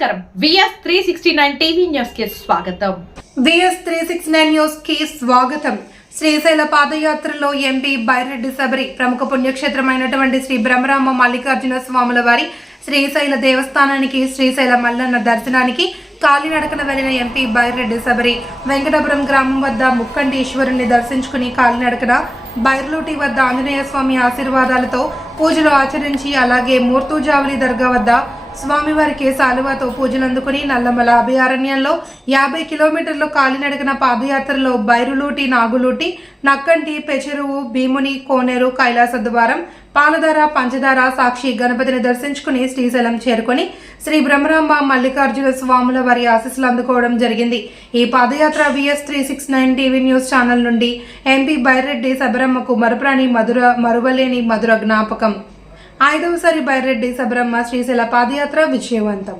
నమస్కారం VS 369 TV news కి స్వాగతం. విఎస్ 369 న్యూస్ కి స్వాగతం. శ్రీశైల పాదయాత్రలో ఎంపీ బైరెడ్డి శబరి ప్రముఖ పుణ్యక్షేత్రమైనటువంటి శ్రీ బ్రహ్మరామ మల్లికార్జున స్వాముల వారి శ్రీశైల దేవస్థానానికి శ్రీశైల మల్లన్న దర్శనానికి కాలినడకన వెళ్లిన ఎంపీ బైరెడ్డి శబరి వెంకటాపురం గ్రామం వద్ద ముక్కంటి ఈశ్వరుని దర్శించుకుని కాలినడకన బైర్లూటి వద్ద ఆంజనేయ స్వామి ఆశీర్వాదాలతో పూజలు ఆచరించి అలాగే మూర్తుజావలి దర్గా వద్ద స్వామివారికి సాలువాతో పూజలు అందుకుని నల్లమల అభయారణ్యంలో 50 కిలోమీటర్లు కాలినడకన పాదయాత్రలో బైరులూటి, నాగులూటి, నక్కంటి, పెచెరువు, భీముని, కోనేరు, కైలాస ద్వారం, పాలధార, పంచదార, సాక్షి గణపతిని దర్శించుకుని శ్రీశైలం చేరుకొని శ్రీ బ్రహ్మరాంబ మల్లికార్జున స్వాముల వారి ఆశీస్సులు అందుకోవడం జరిగింది. ఈ పాదయాత్ర విఎస్ 369 టీవీ న్యూస్ ఛానల్ నుండి ఎంపీ బైరెడ్డి శబరమ్మకు మరుపురాని మరువలేని మధుర జ్ఞాపకం. 5వసారి బైరెడ్డి శబరమ్మ శ్రీశైల పాదయాత్ర విజయవంతం.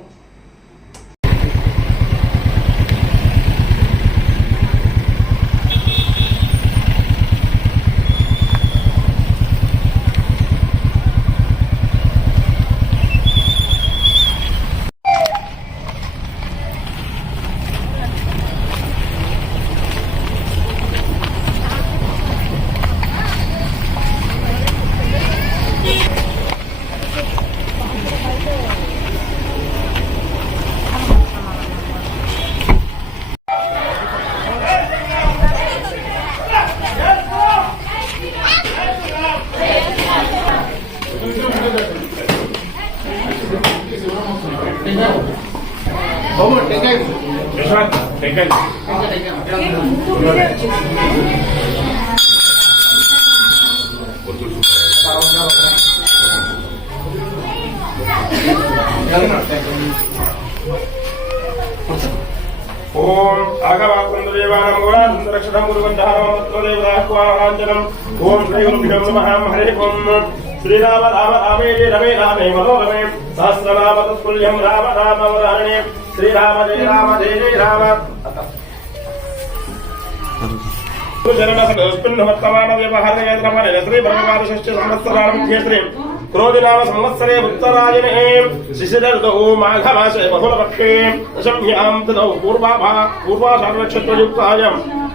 ओम आगवाकुंदेवानमोरांतरक्षणं गुरुवंदहारमत्वदेवदाह्वारांजनम् ओम श्रीगुरुभ्यो नमः हरे ओम श्रीराम राम रामेति रमे रामे मनोरमे सहस्रनाम तत्तुल्यं राम राम वराणे श्रीराम जय राम जय जय राम शरणसकस्मिन्नवर्तमान व्यवहारयन्द्रमणे श्री ब्रह्मवादशस्य संवत्सरारम्भ्ये क्रोधिनाम संवत्सरे उत्तरायणे शिशिरर्धौ माघमासे बहुलपक्षे दशम्यां तदौ पूर्वाषाढनक्षत्रयुक्तायां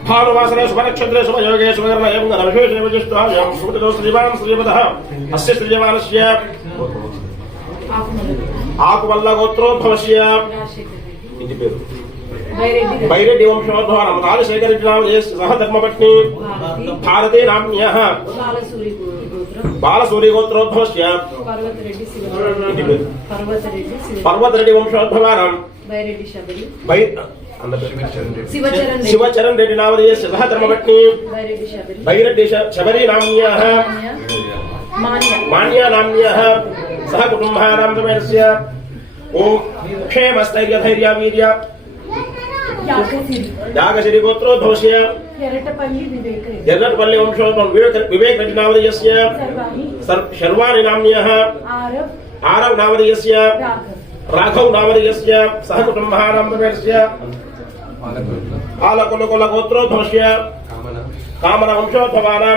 भानुवासरे शुभनक्षत्रे शुभयोगे शुभकर्णे गणविशेषे विशिष्टायां सुमतितो श्रीवान् श्रीवदः अस्य श्रीयमानस्य आकुवल्लगोत्रोद्भवस्य इति पेरु बैरेड्डी वंशोद्भवानां राजशेखरनामधेयस्य सह धर्मपत्नी भारती नाम्न्यः बालसूर्यगोत्रोद्भवस्य पर्वतरेड्डी वंशोद्भवानां शिवचरण रेड्डी नामधेयस्य सह धर्मपत्नी बैरेड्डी शबरी नाम्न्यः मान्या नाम्न्यः सह कुटुम्बानां समेतस्य ओम क्षेमस्थैर्यधैर्यवीर्य यागश्री गोत्रोद्भवस्य एर्रट्पल्ली वंशोद्भवं विवेक रेड्डी नामधेयस्य शर्वाणि नाम्न्यः आरव नामधेयस्य राघव नामधेयस्य सह कुटुम्बानां समेतस्य आलकुलकुल गोत्रोद्भवस्य कामन वंशोद्भवानां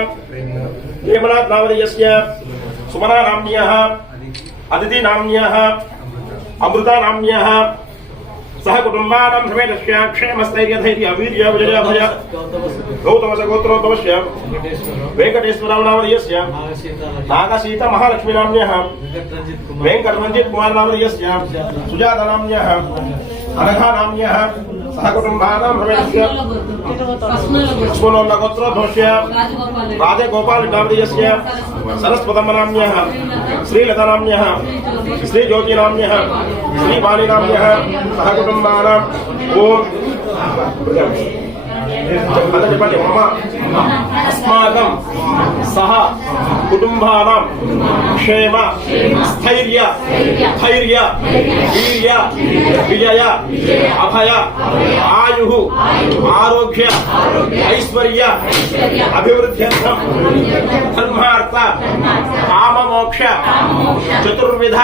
हेमनाथ नामधेयस्य सुमना नाम्न्यः अदिति नाम्न्यः अमृता नाम्न्यः सह कुटुम्बानां समेतस्य क्षेमस्थैर्यधैर्य वीर्य विजयाभय गौतमस्य गोत्रोद्भवस्य वेंकटेश्वरराव नामधेयस्य नागसीता महालक्ष्मी नाम्न्यः वेंकटरंजित कुमार नामधेयस्य सुजाता नाम्न्यः अनघा नाम्न्यः सह कुटुम्बानां समेतस्य लक्ष्मणोल्ल गोत्रोद्भवस्य राजगोपाल नामधेयस्य सरस्वतम्म नाम्न्यः श्रीलता नाम्न्यः श्रीज्योति नाम्न्यः श्रीवाणी नाम्न्यः सह कुटुम्बानां ओम मम अस्माकं सह कुटुम्बानां क्षेम स्थैर्य धैर्य वीर्य विजय अभय आयुः आरोग्य ऐश्वर्य अभिवृद्ध्यर्थं धर्मार्थ काममोक्ष चतुर्विध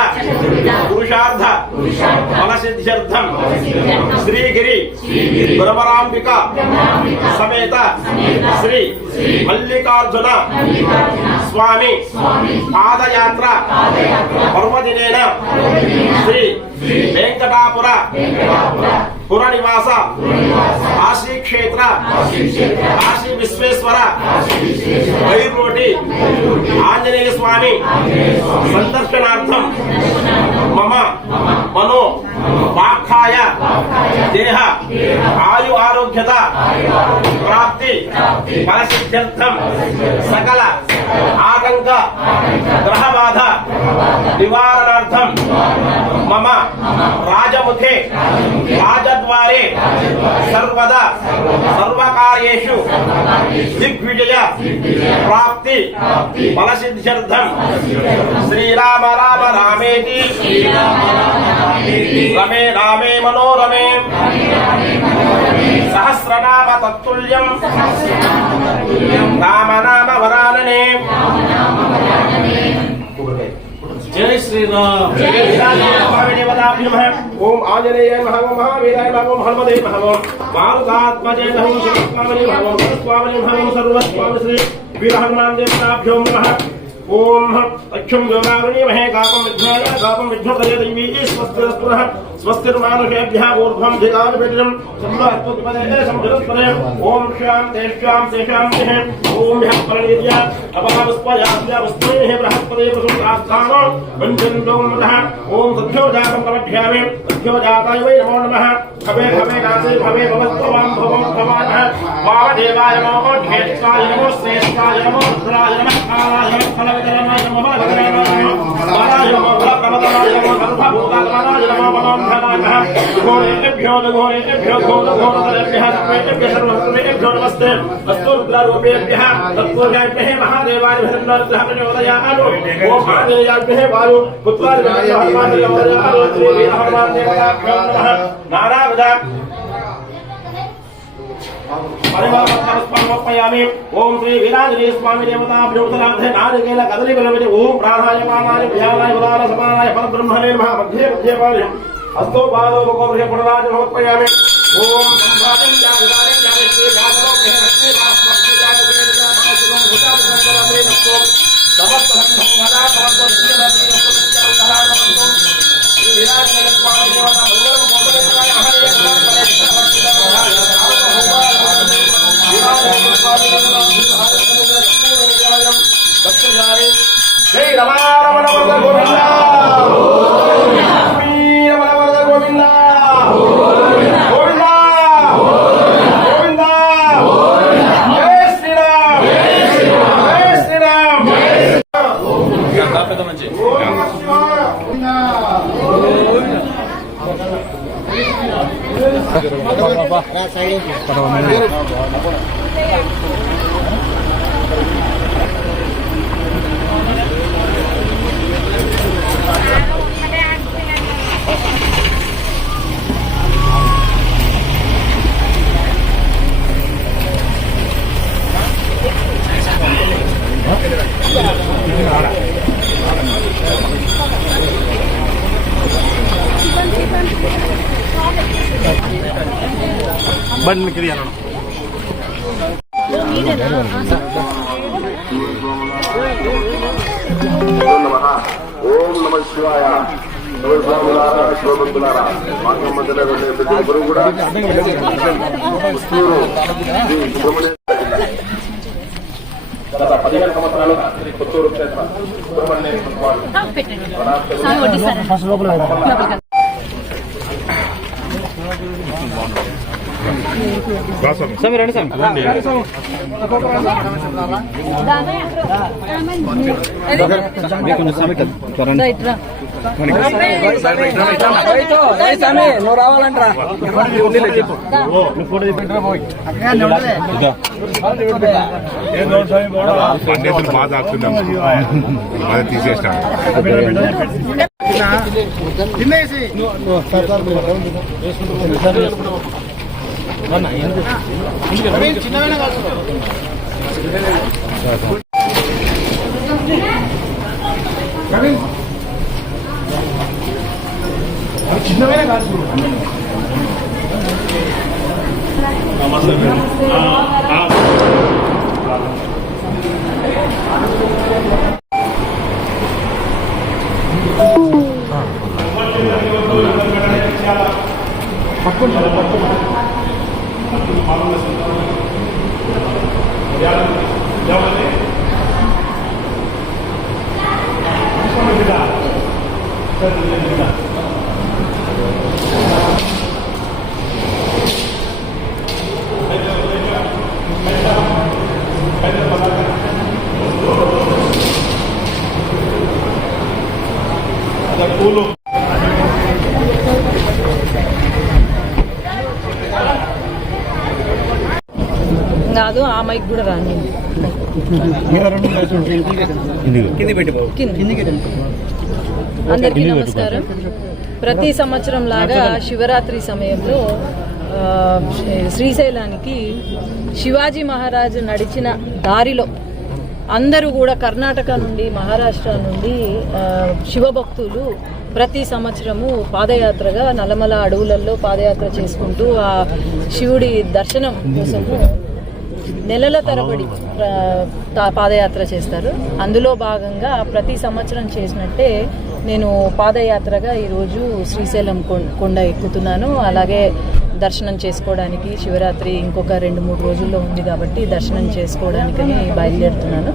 पुरुषार्थ फलसिद्ध्यर्थं श्रीगिरि ब्रह्मराम्बिका समेत श्री मल्लिकार्जुन स्वामी पादयात्रा पर्वदिनेन श्री वेंकटापुर పురనివాస కాశీ క్షేత్ర కాశీ విశ్వేశ్వర వైరోటి ఆంజనేయ స్వామి సందర్శనార్థం మమ మనో వాక్కాయ దేహ ఆయు ఆరోగ్యత ప్రాప్తి ఫలసిద్ధ్యర్థం సకల ఆటంక గ్రహబాధ నివారణార్థం మమ రాజముఖే రాజద్వారే సర్వదా సర్వకార్యేషు దిగ్విజయ ప్రాప్తి ఫలసిద్ధ్యర్థం శ్రీరామ రామ రామేతి రమే రామే మనోరమే సహస్రనామ తత్తుల్యం రామ నామ వరాననే. జై శ్రీరామ్. ఓం ఆంజనేయ నమః ఓం మహావీరాయ నమః ఓం హనుమతే నమః ఓం మారుతాత్మజే నమః ఓం శివస్వామినే నమః ఓం సర్వస్వామినే నమః ఓం సర్వస్వామి శ్రీ వీర హనుమాన్ దేవతాభ్యో నమః. ఓం అక్షం గౌరావణీమహే కాపం విఘ్నాయ కాపం విఘ్నపదయ దైవీ స్వస్తిరస్పురః స్వస్తిర్మానుషేభ్యः ఊర్ధ్వం ధితాభిషం సంభవత్పదే సంజలస్పదే. ఓం శాంతే శేషాంతే. ఓం యః ప్రణీత్య అపావస్పయాస్య వస్మేః బృహస్పదే ప్రసూతాస్థానో వంచంతో నమః. ఓం సద్యోజాతం ప్రవక్ష్యామి సద్యోజాతాయ వై నమో నమః. భవే భవే నాదే భవే భవత్వాం భవోద్భవానః. వామదేవాయ నమో క్షేత్రాయ నమో శ్రేష్ఠాయ నమో రుద్రాయ నమః కాలాయ నమః ఫలవితరణాయ నమః భగవానాయ నమః బాలాయ నమః ఫలప్రమదాయ నమః సర్వభూతాత్మనాయ నమః మనోన్ధనాయ నమః. ఘోరేభ్యో ఘోరేభ్యో ఘోరఘోరతరేభ్యः సర్వేభ్యः సర్వసర్వేభ్యో నమస్తే. అస్తు రుద్రరూపేభ్యः తత్పురుషేభ్యः మహాదేవాయ భిన్నరుద్రః ప్రచోదయాలు. ఓం ఆంజనేయాభ్యः వాయు పుత్రాయ ప్రచోదయాలు. శ్రీ వీర హనుమాన్ దేవతాభ్యో నమః. నారాయణ పరివారస్పర్మోపయామి. ఓం శ్రీ వీరాంజనేయ స్వామి దేవతాభ్యోత్తరార్థే నారికేల కదలి బలమితి. ఓం ప్రాణాయ పానాయ వ్యానాయ ఉదార సమానాయ పరబ్రహ్మణే నమః. మధ్యే మధ్యే పాదం హస్తో పాదో ముఖోర్హే పునరాజ సమర్పయామి. ఓం సంభాతం జాగదాయం జాగే శ్రీ రాజలోకే లక్ష్మీ వాస్మస్తి జాగవేదికా మాసుకం భుజాం సంకరమే నమో సమస్త సంఘమదా సమస్త విద్యావతారం శ్రీ వీరాంజనేయ స్వామి దేవతా మంగళం కోపరేశ్వరాయ మహనీయ జై రమారమణ వరద గోవింద రమణ వరద గోవింద గోవింద గోవింద. జై శ్రీరామ్ జై శ్రీరామ్. పెద్ద మంచి బండి క్రియ ఓం నమ శివాయ. శివబంధులారా మాకు మధ్యలో ప్రతి ఒక్కరు కూడా పుత్తూరు శ్రీ సుబ్రహ్మణ్య గత 15 సంవత్సరాలుగా పుత్తూరు క్షేత్ర సుబ్రహ్మణ్య స్వామి రండి స్వామి నువ్వు రావాలంటరా పండితులు బాగా తాకుతున్నాం బాగా తీసేస్తాం చిన్నవైనా కాదు. కాదు ఆ మైక్ కూడా రాని అందరికీ నమస్కారం. ప్రతి సంవత్సరం లాగా శివరాత్రి సమయంలో శ్రీశైలానికి శివాజీ మహారాజు నడిచిన దారిలో అందరూ కూడా కర్ణాటక నుండి మహారాష్ట్ర నుండి శివభక్తులు ప్రతి సంవత్సరము పాదయాత్రగా నల్లమల అడవులలో పాదయాత్ర చేసుకుంటూ ఆ శివుడి దర్శనం కోసము నెలల తరబడి పాదయాత్ర చేస్తారు. అందులో భాగంగా ప్రతి సంవత్సరం చేసినట్టే నేను పాదయాత్రగా ఈరోజు శ్రీశైలం కొండ ఎక్కుతున్నాను. అలాగే దర్శనం చేసుకోవడానికి శివరాత్రి ఇంకొక 2-3 రోజుల్లో ఉంది కాబట్టి దర్శనం చేసుకోవడానికని బయలుదేరుతున్నాను.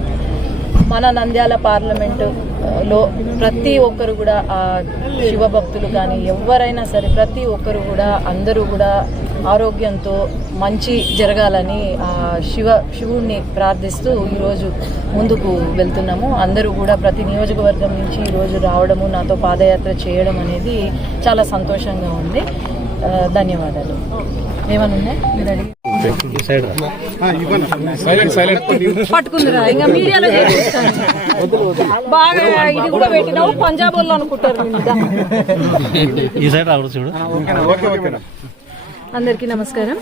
మన నంద్యాల పార్లమెంటులో ప్రతి ఒక్కరు కూడా ఆ శివభక్తులు కానీ ఎవరైనా సరే ప్రతి ఒక్కరు కూడా అందరూ కూడా ఆరోగ్యంతో మంచి జరగాలని ఆ శివుణ్ణి ప్రార్థిస్తూ ఈరోజు ముందుకు వెళ్తున్నాము. అందరూ కూడా ప్రతి నియోజకవర్గం నుంచి ఈరోజు రావడము నాతో పాదయాత్ర చేయడం అనేది చాలా సంతోషంగా ఉంది. ధన్యవాదాలు. ఏమన్నా ఉన్నాయి మీరు అడిగి పట్టుకుందిరా ఇంకా మీడియాలో చేస్తాను. బాగా ఇది కూడా పెట్టినావు పంజాబ్ వాళ్ళు అనుకుంటారు. అందరికీ నమస్కారం.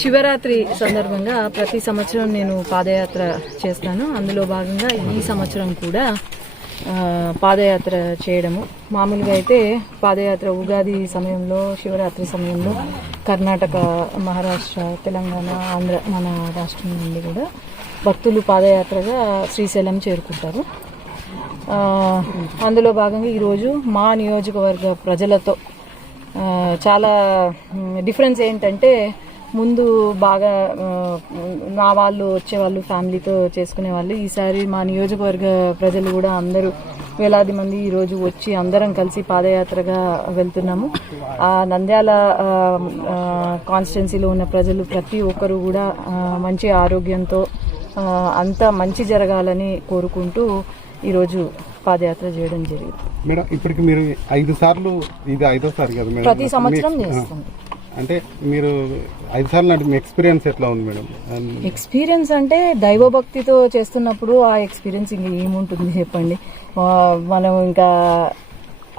శివరాత్రి సందర్భంగా ప్రతి సంవత్సరం నేను పాదయాత్ర చేస్తాను. అందులో భాగంగా ఈ సంవత్సరం కూడా పాదయాత్ర చేయడము. మామూలుగా అయితే పాదయాత్ర ఉగాది సమయంలో శివరాత్రి సమయంలో కర్ణాటక, మహారాష్ట్ర, తెలంగాణ, ఆంధ్ర మన రాష్ట్రం నుండి కూడా భక్తులు పాదయాత్రగా శ్రీశైలం చేరుకుంటారు. అందులో భాగంగా ఈరోజు మా నియోజకవర్గ ప్రజలతో చాలా డిఫరెన్స్ ఏంటంటే ముందు బాగా నా వాళ్ళు వచ్చేవాళ్ళు ఫ్యామిలీతో చేసుకునే వాళ్ళు. ఈసారి మా నియోజకవర్గ ప్రజలు కూడా అందరూ వేలాది మంది ఈరోజు వచ్చి అందరం కలిసి పాదయాత్రగా వెళ్తున్నాము. ఆ నంద్యాల కాన్స్టిట్యున్సీలో ఉన్న ప్రజలు ప్రతి ఒక్కరు కూడా మంచి ఆరోగ్యంతో అంతా మంచి జరగాలని కోరుకుంటూ ఈరోజు పాదయాత్ర చేయడం జరిగింది. మేడం ఇప్పటికి మీరు 5 సార్లు, ఇది 5వ సారి కదా మేడం? ప్రతి సంవత్సరం చేస్తాం. అంటే మీరు 5 సార్లు అంటే మీ ఎక్స్పీరియన్స్ ఎట్లా ఉంది మేడం? ఎక్స్పీరియన్స్ అంటే దైవభక్తితో చేస్తున్నప్పుడు ఆ ఎక్స్పీరియన్స్ ఇంక ఏముంటుంది చెప్పండి. మనం ఇంకా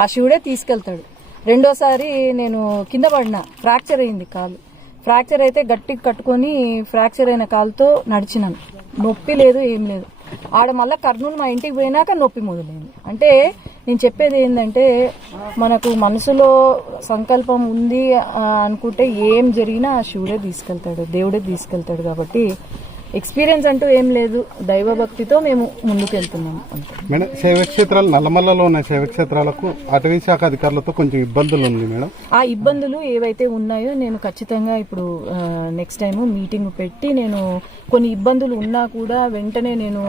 ఆ శివుడే తీసుకెళ్తాడు. రెండోసారి నేను కింద పడిన, ఫ్రాక్చర్ అయింది కాలు. ఫ్రాక్చర్ అయితే గట్టిగా కట్టుకొని ఫ్రాక్చర్ అయిన కాలుతో నడిచినాను. నొప్పి లేదు, ఏం లేదు. ఆడ మళ్ళీ కర్నూలు మా ఇంటికి పోయినాక నొప్పి మొదలైంది. అంటే నేను చెప్పేది ఏంటంటే మనకు మనసులో సంకల్పం ఉంది అనుకుంటే ఏం జరిగినా ఆ శివుడే తీసుకెళ్తాడు, దేవుడే తీసుకెళ్తాడు. కాబట్టి ఎక్స్పీరియన్స్ అంటూ ఏం లేదు, దైవభక్తితో మేము ముందుకు వెళ్తున్నాము అంతే. మేడం శైవక్షేత్రాలు, నల్లమల్లలో ఉన్న శైవక్షేత్రాలకు అటవీ శాఖ అధికారులతో కొంచెం ఇబ్బందులు ఉంది మేడం. ఆ ఇబ్బందులు ఏవైతే ఉన్నాయో నేను ఖచ్చితంగా ఇప్పుడు నెక్స్ట్ టైం మీటింగ్ పెట్టి నేను కొన్ని ఇబ్బందులు ఉన్నా కూడా వెంటనే నేను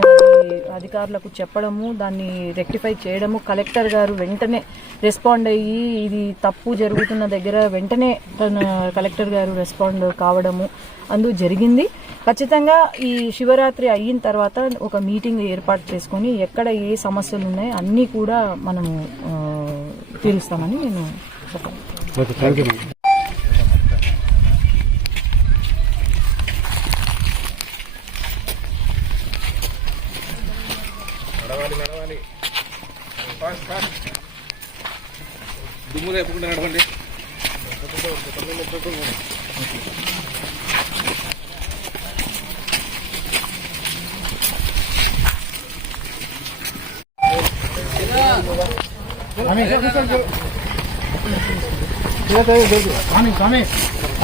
అధికారులకు చెప్పడము, దాన్ని రెక్టిఫై చేయడము. కలెక్టర్ గారు వెంటనే రెస్పాండ్ అయ్యి ఇది తప్పు జరుగుతున్న దగ్గర వెంటనే కలెక్టర్ గారు రెస్పాండ్ కావడము జరిగింది. ఖచ్చితంగా ఈ శివరాత్రి అయిన తర్వాత ఒక మీటింగ్ ఏర్పాటు చేసుకొని ఎక్కడ ఏ సమస్యలు ఉన్నాయో అన్నీ కూడా మనము తీరుస్తామని నేను చెప్పాను. దుమ్ము లేకుండా నడవండి.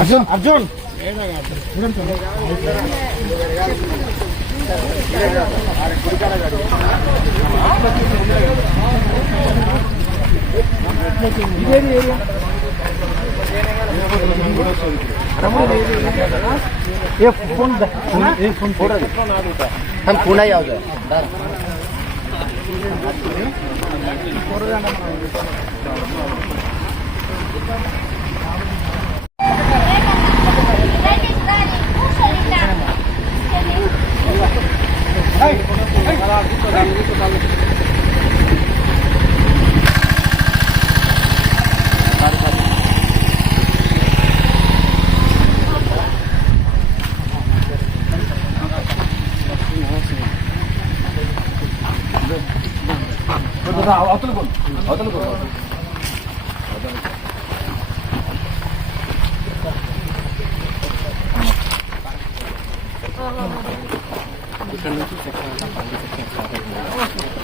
అర్జున్ అర్జున్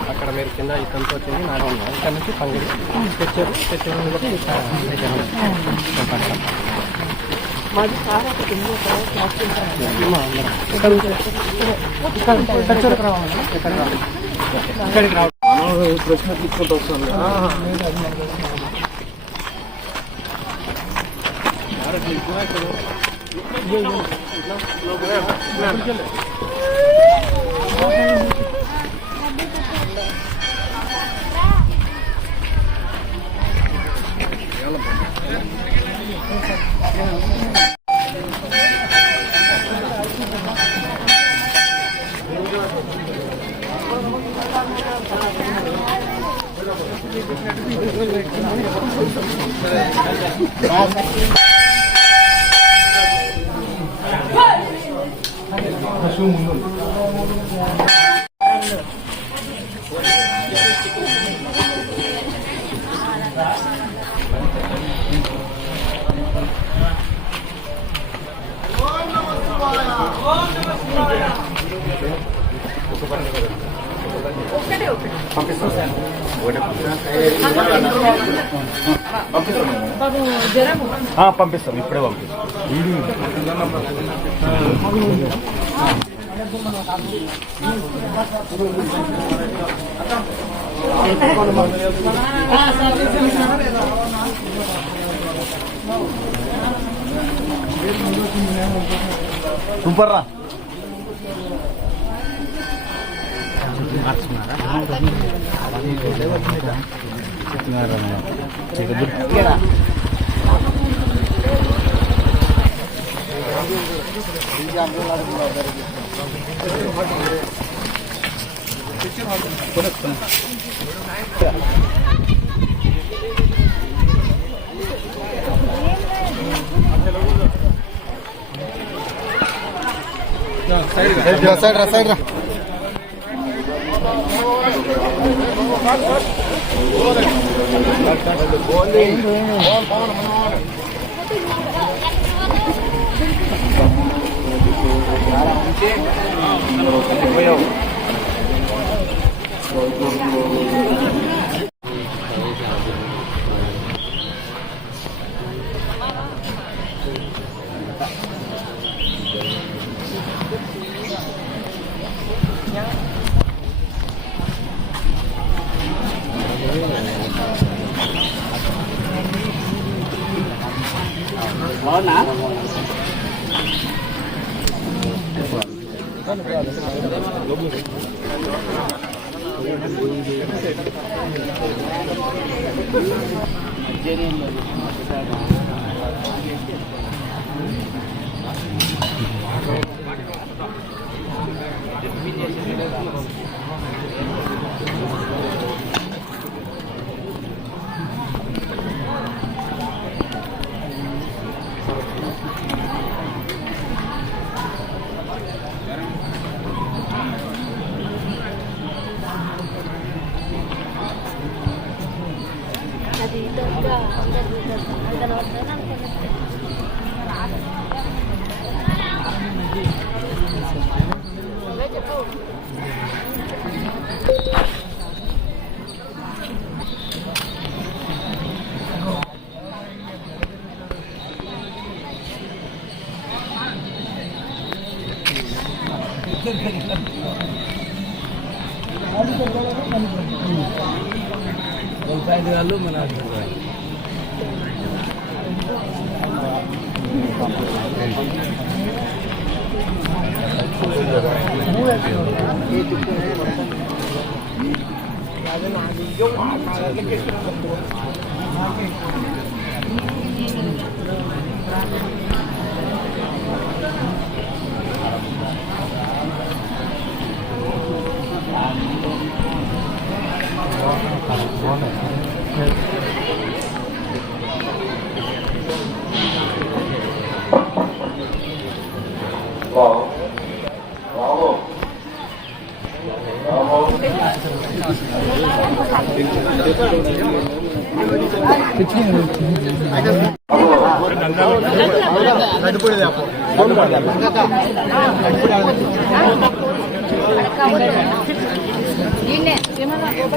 అక్కడ మీరు కింద ఇక్కడికి వచ్చింది నాగా ఉన్నారు ఇక్కడ నుంచి పంగిడి తెచ్చారు మాది సారా ప్రశ్న తీసుకుంటూ వస్తుంది. పంపిస్తాం ఇప్పుడే పంపిస్తాం. సూపర్ రా. సైడ్ రా.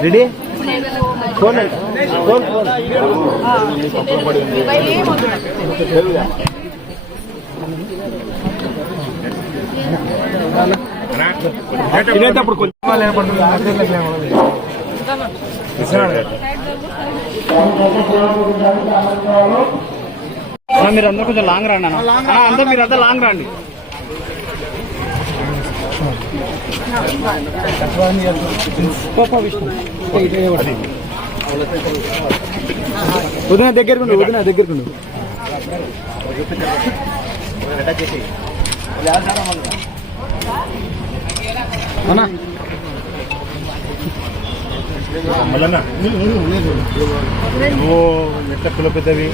రెడీ తినేటప్పుడు కొంచెం మీరందరూ కొంచెం లాంగ్ రండి అందరూ మీరంతా లాంగ్ రండి. వదిన దగ్గరకుండు, వదిన దగ్గరకుండు. అవునా ఎట్లా పిల్ల పెద్దవి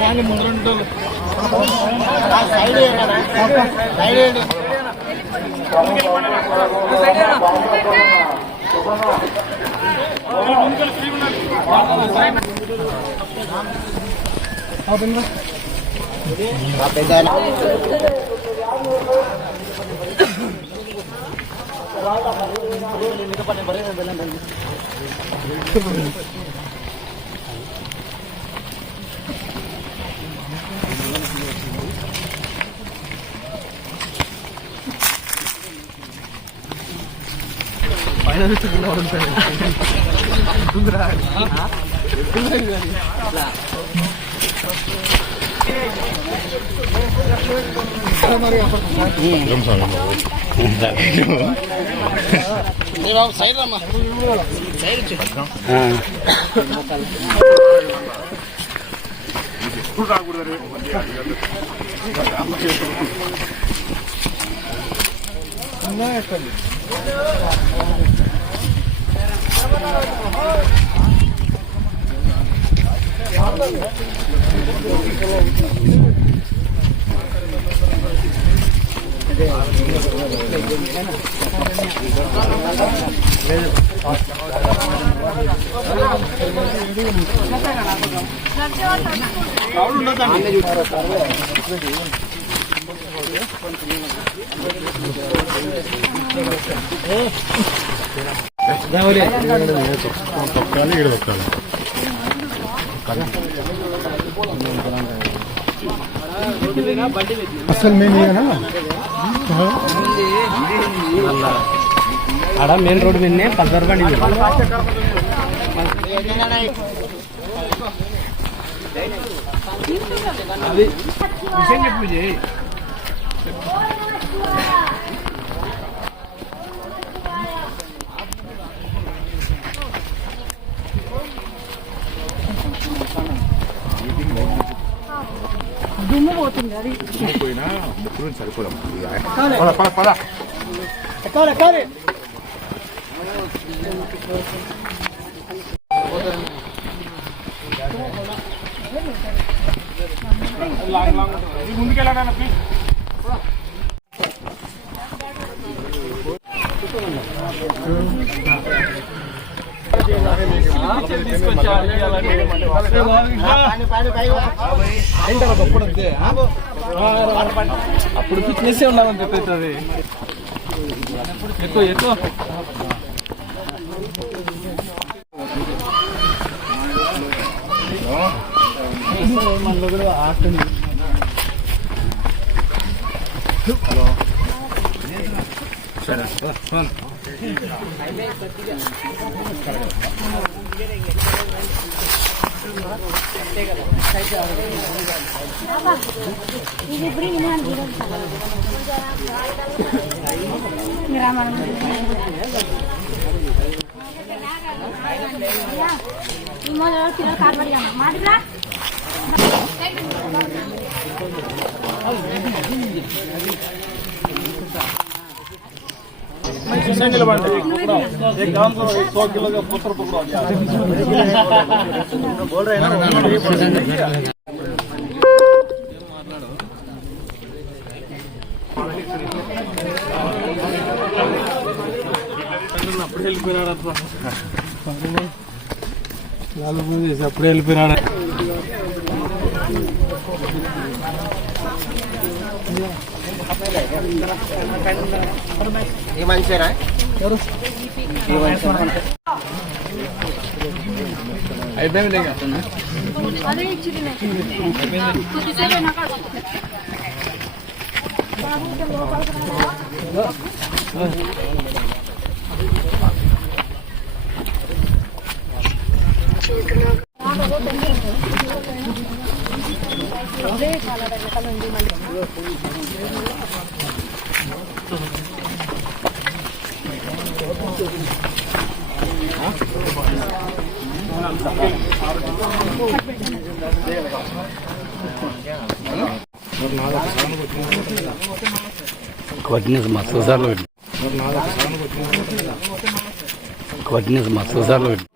రాండి ముందు రెండు సైడ్ రమ్మా అసలు మేము ఆడ మెయిన్ రోడ్ మీదనే 10 రూపాయలు విషయం చెప్పు చేయి. పోయినా ముగ్గురు సరిపోదాం ముందుకెళ్ళాను ప్లీజ్. అప్పుడు ఫిట్నెస్ ఉన్నామని చెప్పేసి అది ఎక్కువ ఎక్కువ మనలో కూడా ఆస్తుంది. एक काम करो 100 किलो का पत्थर पकड़ो बोल रहे हैं ना అప్పుడు వెళ్ళిపోయినాడు అట్లా అప్పుడు వెళ్ళిపోయినాడు. ఈ మనిషేనా ఎవరు అయిపోయింది కొట్టినది మా సోసార్లో పెట్టి కొట్టినది మా సోసార్లో పెట్టి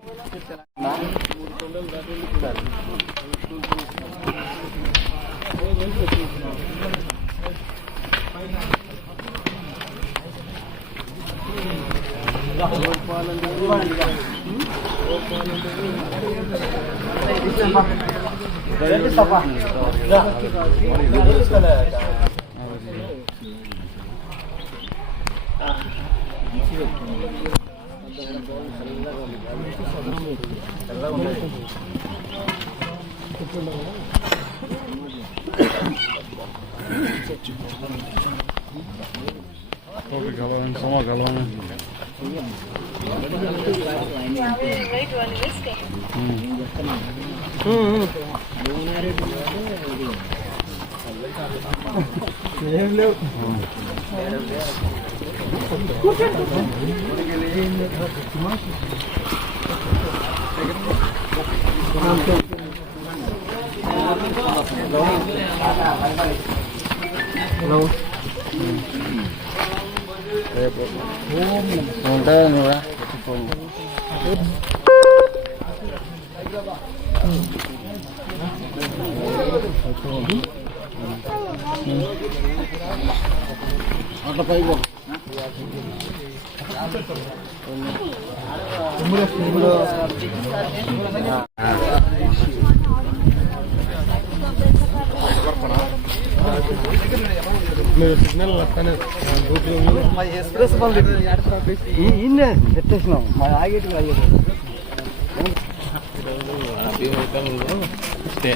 ఎక్స్ప్రెస్ పెట్టేసినాం మా ఆగేటి స్టే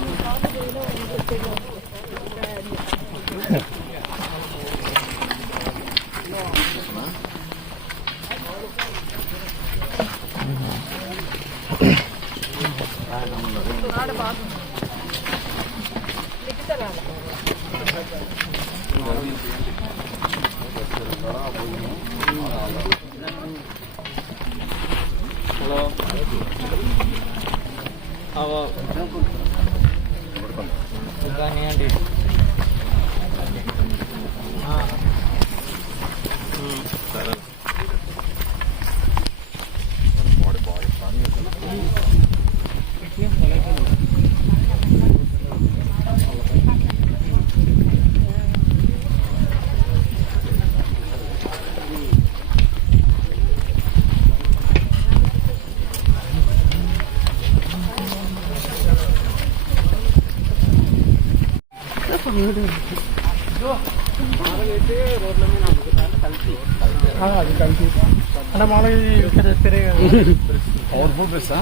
హలో అది కలిసి అంటే మామూలుగా పవర్ఫుల్ బెస్ట్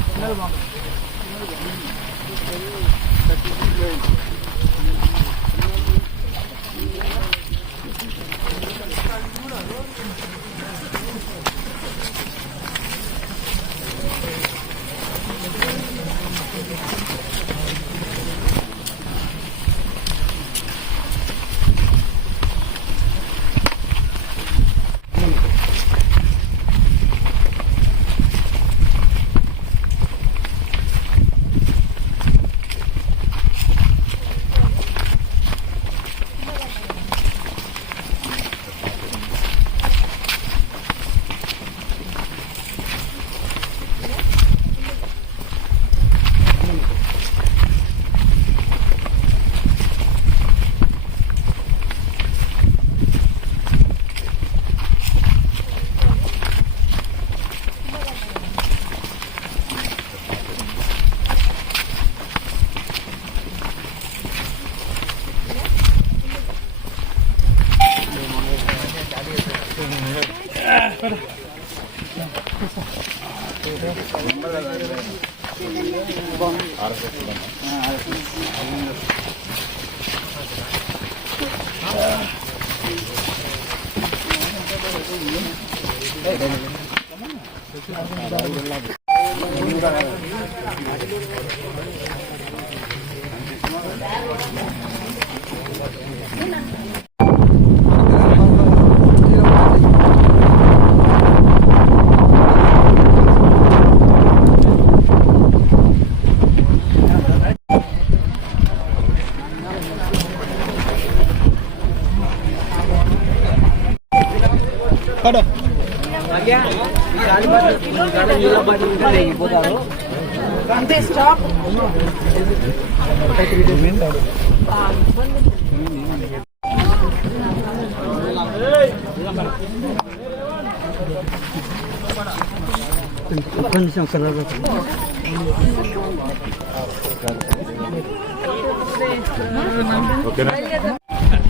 అంతే స్టాప్.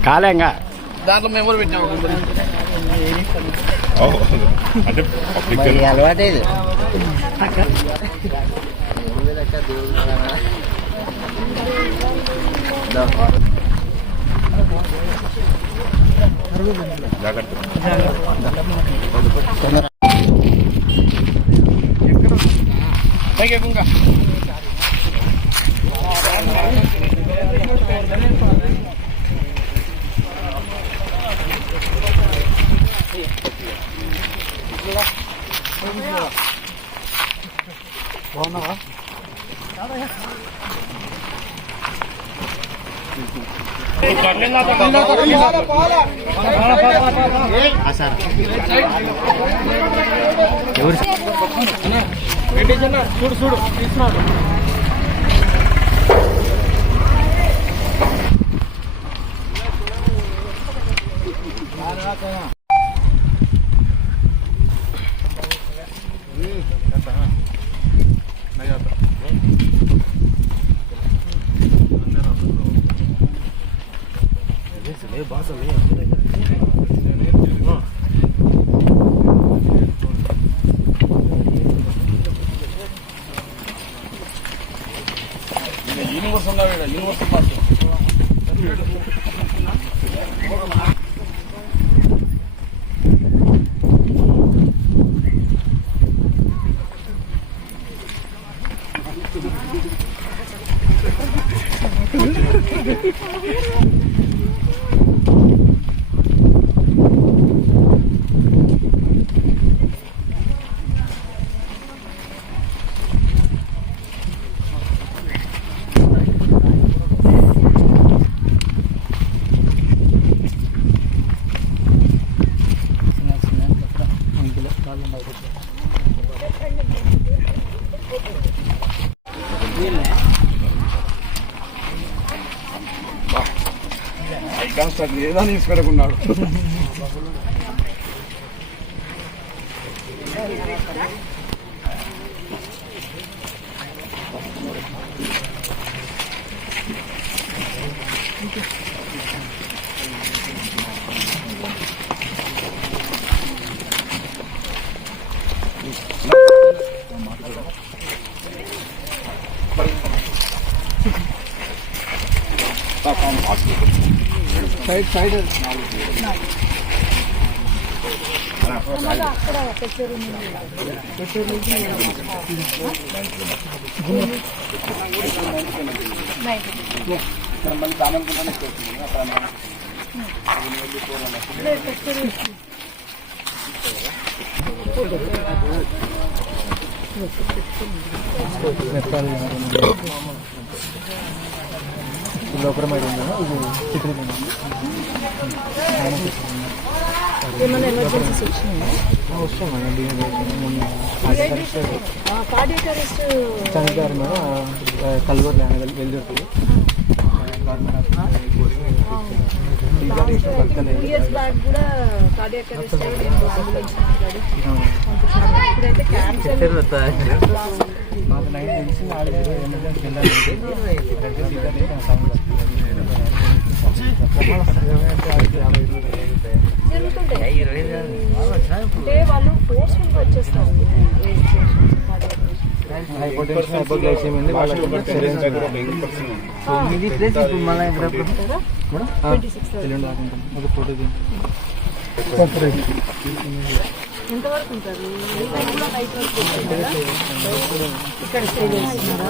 కాలేంగా దాంట్లో మెమరీ పెట్టాము అంటే పబ్లిక్ అలవాటే ఇది ఇంకా బాగున్నావా చూడు చూడు తీసుకున్నాడు యూనివర్స్ ఉన్నాడు యూనివర్స్ పాస్ ఏదో తీసుకెళ్ళకున్నాడు ఏమైనా ఎమర్జెన్సీస్ వచ్చినాయా? కార్డియాక్ అరెస్ట్ చనిపోయారు మేడం, కలుగురు వెళ్ళి 2 years బ్యాక్ కూడా కార్డియాక్ అరెస్ట్ అయ్యి నేను అంబులెన్స్ మాట్లాడి పంపించాను. ఇప్పుడైతే క్యాన్సర్ మాకు నైట్ తెలిసి ఎమర్జెన్సీ జరుగుతుంటాయి. అంటే వాళ్ళు ఫోర్స్ఫుల్గా వచ్చేస్తారు. హైపోటెన్షన్ హైపోగ్లైసెమియా ఉంది వాళ్ళకి. ఇది ప్లేస్ ఇప్పుడు మళ్ళీ ఎల్లుండి ఆకుంటాం. ఒక ఫోటో ఎంతవరకు ఉంటారు? ఇక్కడ స్టే చేస్తున్నారా?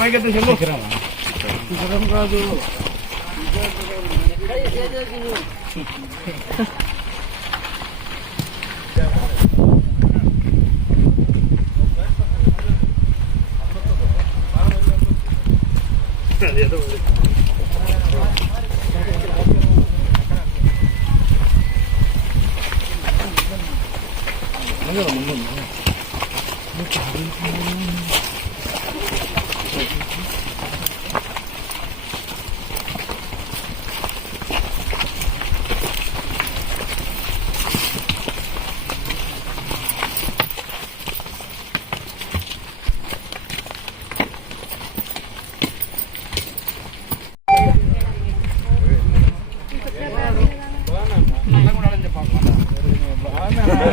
పైకెత్తు చెల్లు కాదు.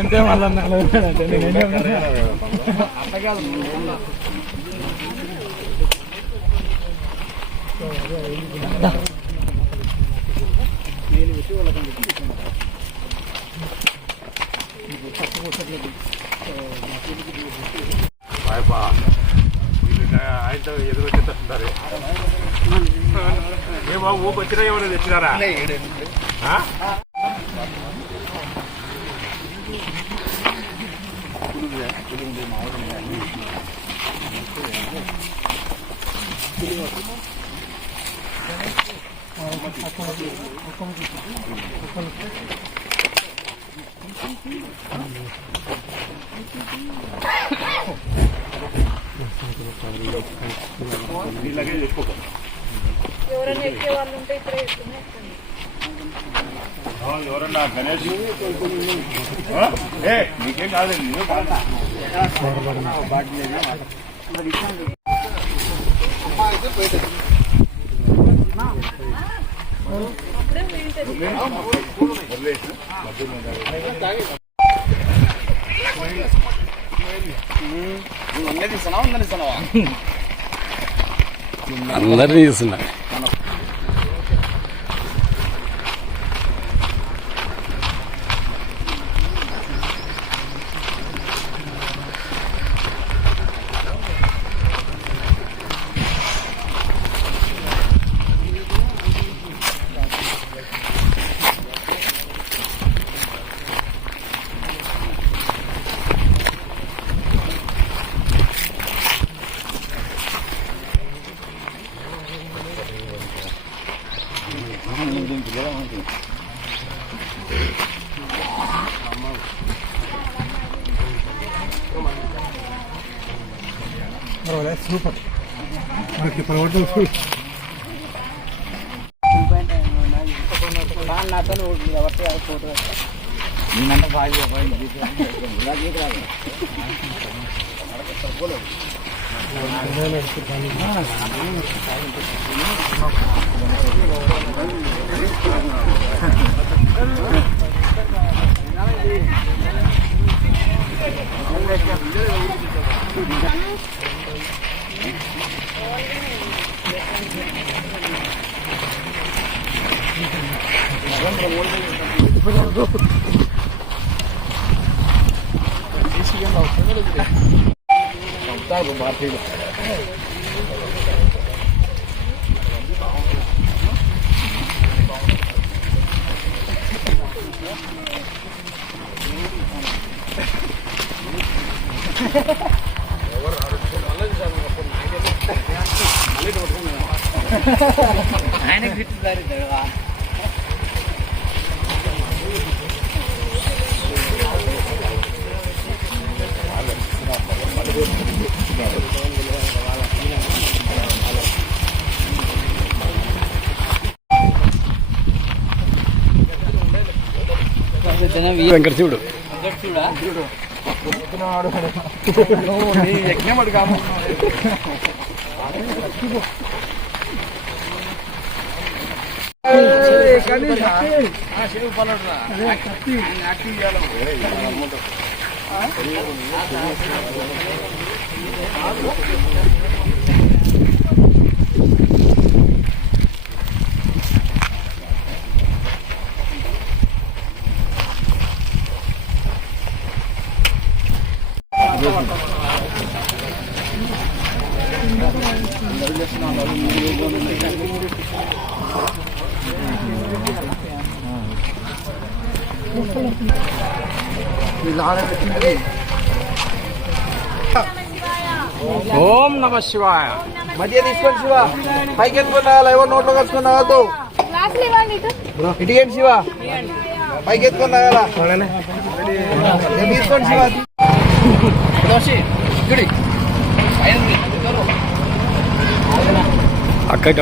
అంతే మళ్ళీ ఆయనతో ఎదురొచ్చేటట్టున్నారు. ఏ బాబు ఊపి వచ్చినా ఏమైనా తెచ్చినారా? ఎవరైనా ఎక్కే వాళ్ళు ఉంటే ఇక్కడ ఎత్తుకునే ఎవరన్నా గణేష్ నీకేం కాదండి, నేను అందరినీ చూస్తున్నా. సూపర్. వెంకట శివుడు ఓం నమ శివాయ. మధ్య తీసుకోండి శివ. పైకి ఎత్తుకున్నా ఎవరు నోట్లో కలుసుకున్నా కాదు. ఇటు శివ పైకి ఎత్తుకున్నా కదా తీసుకోండి శివ. అక్కడ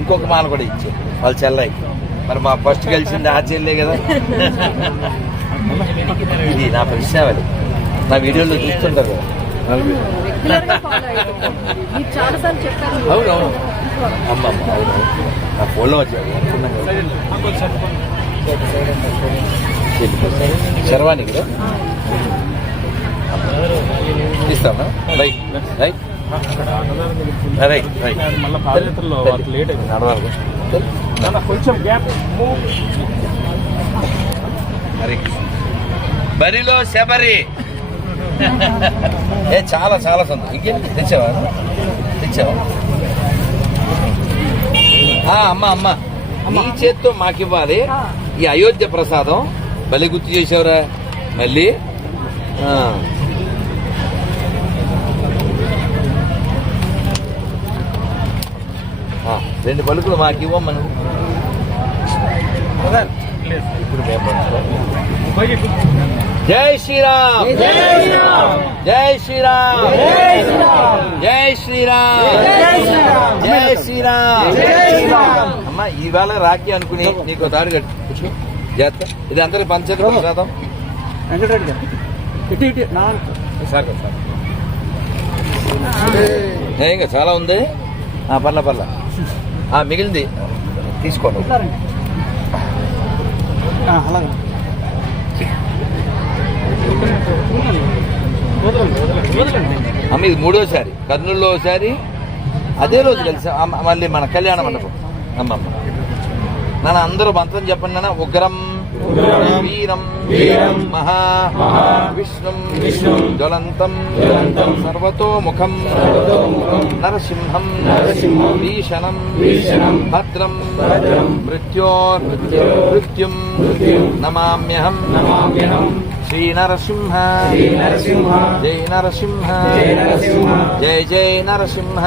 ఇంకొక మాల కూడా ఇచ్చే వాళ్ళ చెల్లయ్య. మరి మా ఫస్ట్ కలిసింది ఆ చెల్లే కదా. ఇది నా ప్రశ్న, నా వీడియోలో చూస్తుంటారు కదా. అవునవును అమ్మమ్మ అవును నా ఫోన్లో వచ్చాడు శర్వాణి కదా ఇస్తామా. రైట్ రైట్ రైట్ రైట్ కొంచెం గ్యాప్. బరిలో శబరి చాలా చాలా సంతోషం. ఇంకేంటి తెచ్చావా అమ్మ అమ్మ నీ చేత్తో మాకివ్వాలి ఈ అయోధ్య ప్రసాదం. బలి గుర్తు చేసావురా మళ్ళీ. రెండు పలుకులు మాకివ్వమ్మను. జై శ్రీరామ్, జై శ్రీరామ్, జై శ్రీరామ్, జై శ్రీరామ్, జై శ్రీరామ్. అమ్మా ఇవాళ రాఖీ అనుకుని నీకు తాడు కట్టు జాగ్రత్త. ఇది అందరి పంచాయతీ ప్రసాదం. ఇంకా చాలా ఉంది. పర్ల మిగిలింది తీసుకోండి. అమ్మ ఇది మూడోసారి, కర్నూలులో ఒకసారి అదే రోజు కలిసి మళ్ళీ మన కళ్యాణ మండపం. అమ్మమ్మ నాన్న అందరూ మంత్రం చెప్పండి నాన్న. ఉగ్రం వీరం మహా విష్ణుం జ్వలంతం సర్వతోముఖం నరసింహం భీషణం భద్రం మృత్యోర్మృత్యుం నమామ్యహం. శ్రీ నరసింహ జై నరసింహ జై జై నరసింహ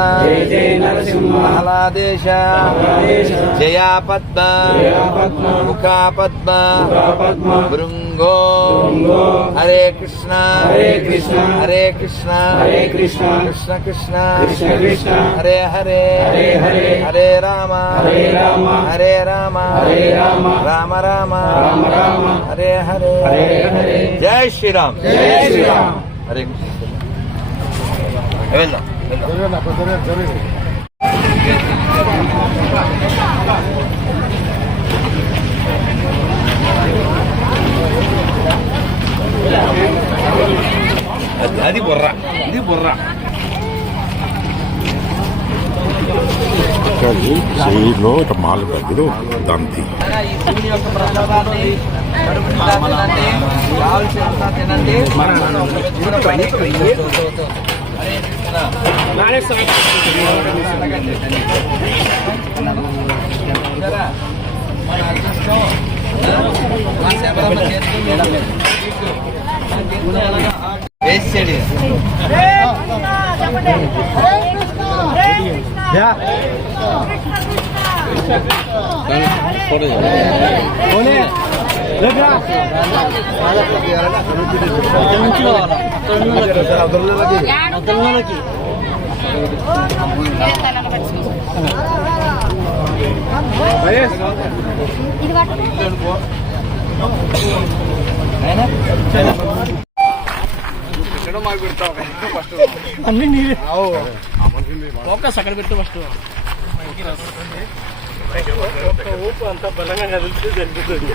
ఆహ్లాదేశ జయా పద్మ ముఖా పద్మ భృంగో. హరే కృష్ణ హరే కృష్ణ కృష్ణ కృష్ణ హరే హరే హరే రామ హరే రామ రామ రామ హరే హరే. జై శ్రీరామ్, జై శ్రీరామ్. హరే కృష్ణ. వెళ్దాం అది బుర్ర, ఇది బుర్ర. చెయ్యిలో ఇట్లా మాలు దగ్గర దంతి ఈ శివుని యొక్క ప్రసాదాన్ని కడుపు నిండా తినండి, కావలసినంత తినండి. వేసేది అన్ని నీరే ఫోకస్ అక్కడ పెట్టు ఫస్ట్. ఊపు అంత బలంగా కదిలితే జరుగుతుంది.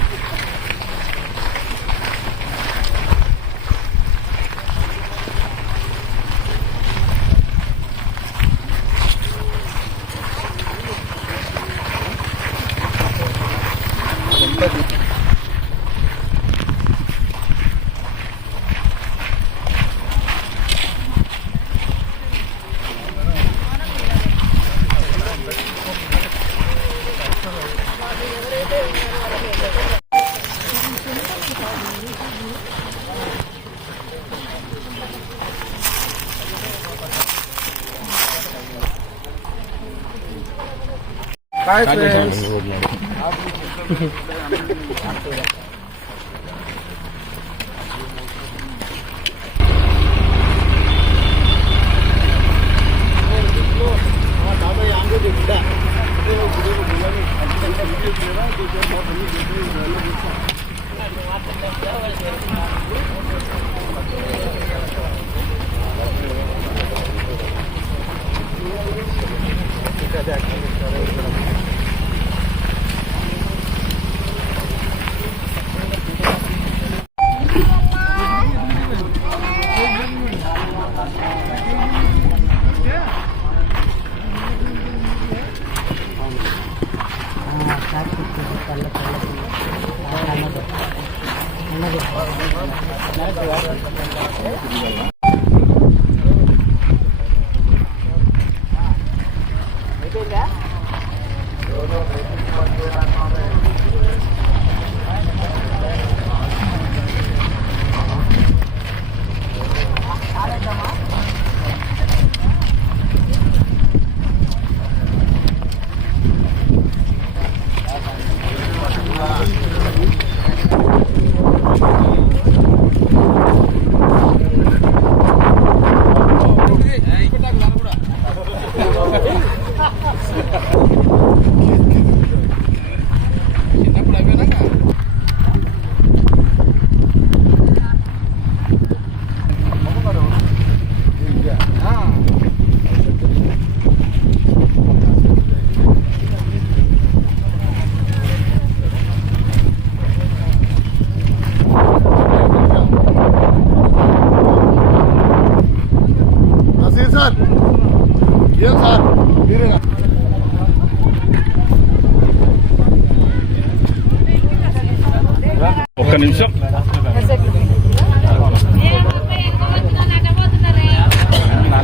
నిమిషం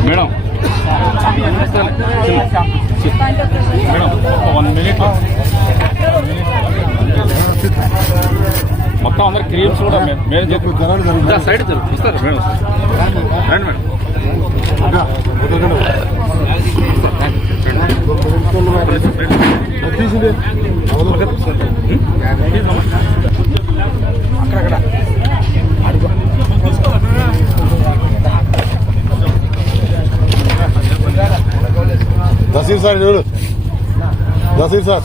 మేడం మేడం 1 మినిట్ మొత్తం అందరు క్రీమ్స్ కూడా మేము చెప్తాం సైడ్ ఇస్తారు మేడం రండి మేడం అక్కడక్కడ దసీర్ సార్ చూడు దసీర్ సార్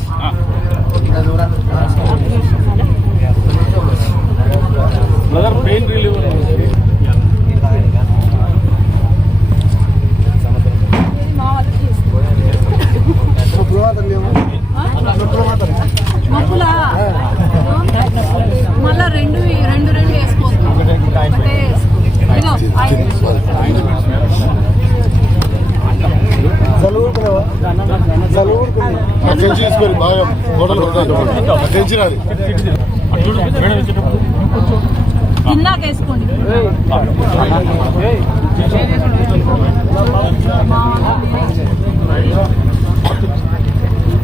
బ్రదర్ పెయిన్ రిలీవ్ మళ్ళా రెండు వేసుకోవచ్చు తీసుకొని బాగా హోటల్ తెచ్చినారు ఇందాక వేసుకోండి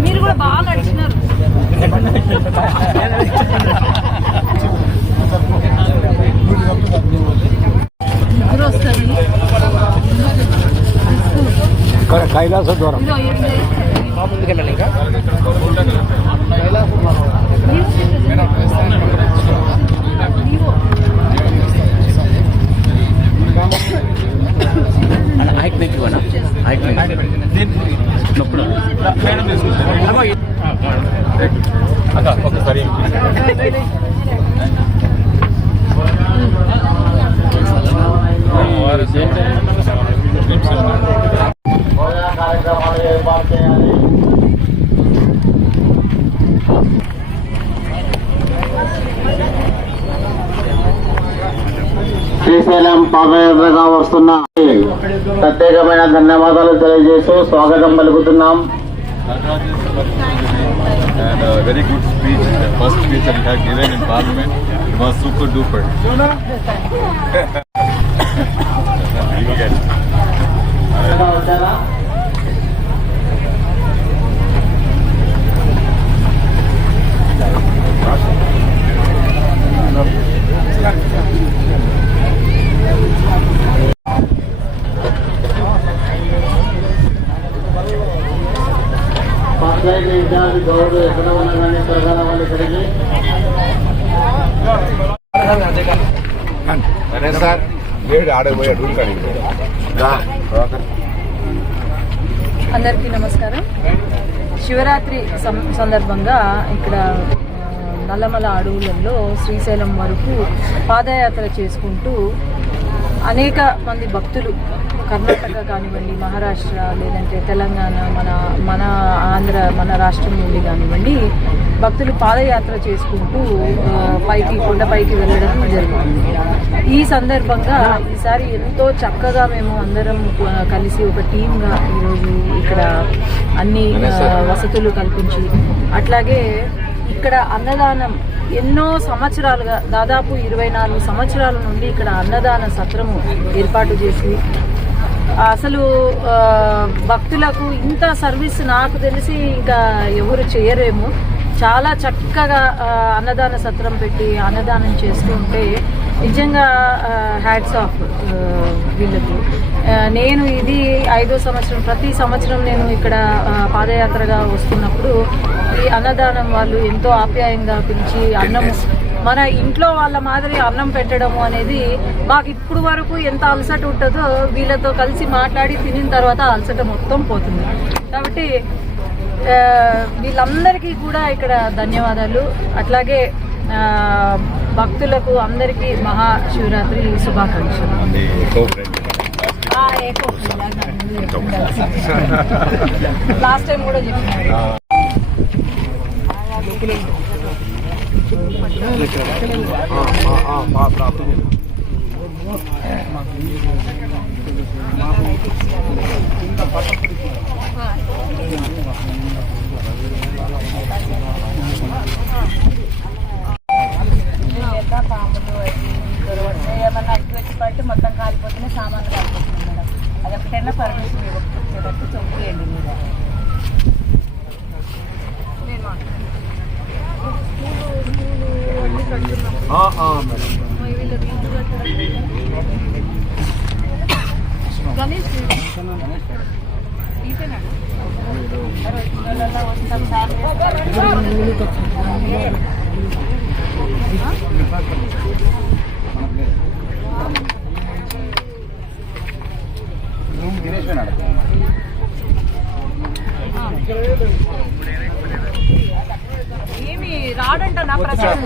మీరు కూడా బాగా నడిచినారు నిద్ర వస్తుంది కైలాస ద్వారా ఒకసారి శ్రీశైలం పాదయాత్రగా వస్తున్న ప్రత్యేకమైన ధన్యవాదాలు తెలియజేస్తూ స్వాగతం పలుకుతున్నాం. And a very good speech, the first speech that he had given in Parliament was super duper. You get it. గౌరవ ఎక్కడ ఉన్నా కానీ త్వరగా రావాలి ఇక్కడికి. సార్ ఆడపోయా డూల్ కానీ అందరికీ నమస్కారం. శివరాత్రి సందర్భంగా ఇక్కడ నల్లమల అడవులలో శ్రీశైలం వరకు పాదయాత్ర చేసుకుంటూ అనేక మంది భక్తులు కర్ణాటక కానివ్వండి, మహారాష్ట్ర లేదంటే తెలంగాణ, మన ఆంధ్ర, మన రాష్ట్రం నుండి కానివ్వండి భక్తులు పాదయాత్ర చేసుకుంటూ కొండపైకి వెళ్ళడం జరుగుతుంది. ఈ సందర్భంగా ఈసారి ఎంతో చక్కగా మేము అందరం కలిసి ఒక టీమ్గా ఈరోజు ఇక్కడ అన్ని వసతులు కల్పించి, అట్లాగే ఇక్కడ అన్నదానం ఎన్నో సంవత్సరాలుగా దాదాపు 24 సంవత్సరాల నుండి ఇక్కడ అన్నదాన సత్రము ఏర్పాటు చేసి అసలు భక్తులకు ఇంత సర్వీస్ నాకు తెలిసి ఇంకా ఎవరు చేయరేమో. చాలా చక్కగా అన్నదాన సత్రం పెట్టి అన్నదానం చేస్తుంటే నిజంగా హ్యాట్స్ ఆఫ్ వీళ్ళకి. నేను ఇది 5వ సంవత్సరం. ప్రతి సంవత్సరం నేను ఇక్కడ పాదయాత్రగా వస్తున్నప్పుడు ఈ అన్నదానం వాళ్ళు ఎంతో ఆప్యాయంగా పిలిచి అన్నం మన ఇంట్లో వాళ్ళ మాదిరి అన్నం పెట్టడము అనేది మాకు ఇప్పుడు వరకు ఎంత అలసట ఉంటుందో వీళ్ళతో కలిసి మాట్లాడి తినిన తర్వాత అలసట మొత్తం పోతుంది. కాబట్టి వీళ్ళందరికీ కూడా ఇక్కడ ధన్యవాదాలు. అట్లాగే భక్తులకు అందరికీ మహాశివరాత్రి శుభాకాంక్షలు. లాస్ట్ టైం కూడా చెప్పినారు. ఏమి రాడంట నా ప్రసాద్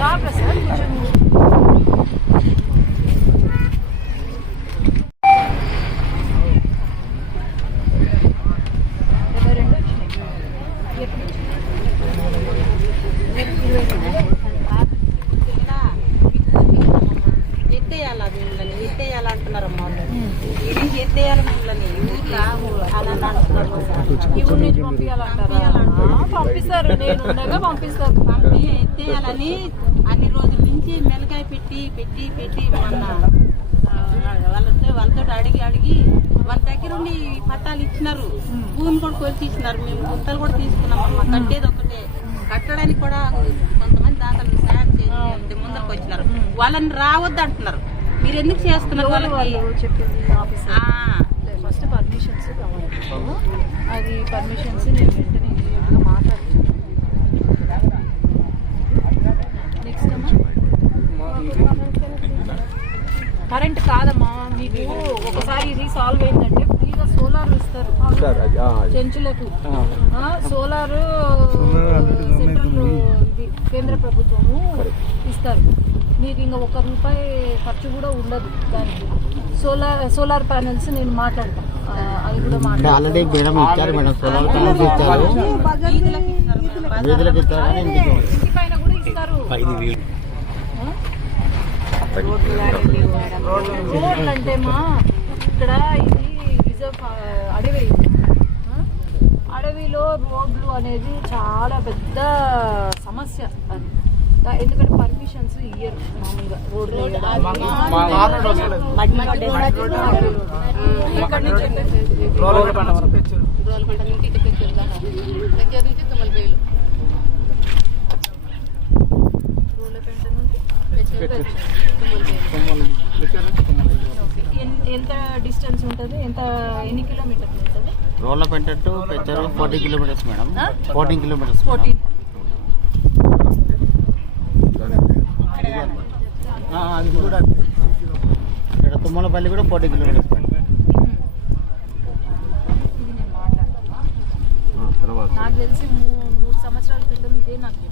రా ప్రసాద్ ఎత్తేయాలంటున్నారమ్మా ఎత్తేయాలి మిమ్మల్ని పంపిస్తారు నేను పంపిస్తారు ఎత్తేయాలని అన్ని రోజుల నుంచి మెలకాయ పెట్టి పెట్టి పెట్టి మొన్న వాళ్ళతో అడిగి వాళ్ళ దగ్గర ఉండి పట్టాలు ఇచ్చినారు, భూమి కూడా కొలిచి ఇచ్చినారు. మేము గుంతలు కూడా తీసుకున్నామమ్మా. కట్టేది ఒకటే, కట్టడానికి కూడా కొంతమంది దాతలు సాయం చేసి ముందరకు వచ్చినారు. వాళ్ళని రావద్దు అంటున్నారు. మీరు ఎందుకు చేస్తున్నారు? ఫస్ట్ పర్మిషన్స్ కావాలి, అది పర్మిషన్స్ నేను వెంటనే మాట్లాడుతున్నాను. నెక్స్ట్ కరెంట్ కాదమ్మా, మీకు ఒకసారి ఇది సాల్వ్ అయిందంటే ఫ్రీగా సోలార్ ఇస్తారు చెంచులకు. సోలార్ సెంట్రల్ ఇది కేంద్ర ప్రభుత్వము ఇస్తారు. మీకు ఇంకా ₹1 ఖర్చు కూడా ఉండదు దానికి. సోలార్ ప్యానెల్స్ నేను మాట్లాడతాను, అది కూడా మాట్లాడతాను. ఇంటి పైన కూడా ఇస్తారు. రోడ్లు అంటే మా ఇక్కడ ఇది రిజర్వ్ అడవి, అడవిలో రోడ్లు అనేది చాలా పెద్ద సమస్య. అది ఎందుకంటే పర్మిషన్స్ ఇయ్యరు మామూలుగా రోడ్లు ఎక్కడి నుంచి ఎంత డిస్టెన్స్ ఉంటుంది, ఎన్ని కిలోమీటర్లు ఉంటుంది? రోడ్లపేట టు పెచ్చరు 40 కిలోమీటర్స్ మేడం. 14 కిలోమీటర్స్. 14. అది కూడా ఇక్కడ తుమ్మలపల్లి కూడా 40 కిలోమీటర్స్ మేడం. నాకు తెలిసి 3 సంవత్సరాల క్రితం ఇదే నాకు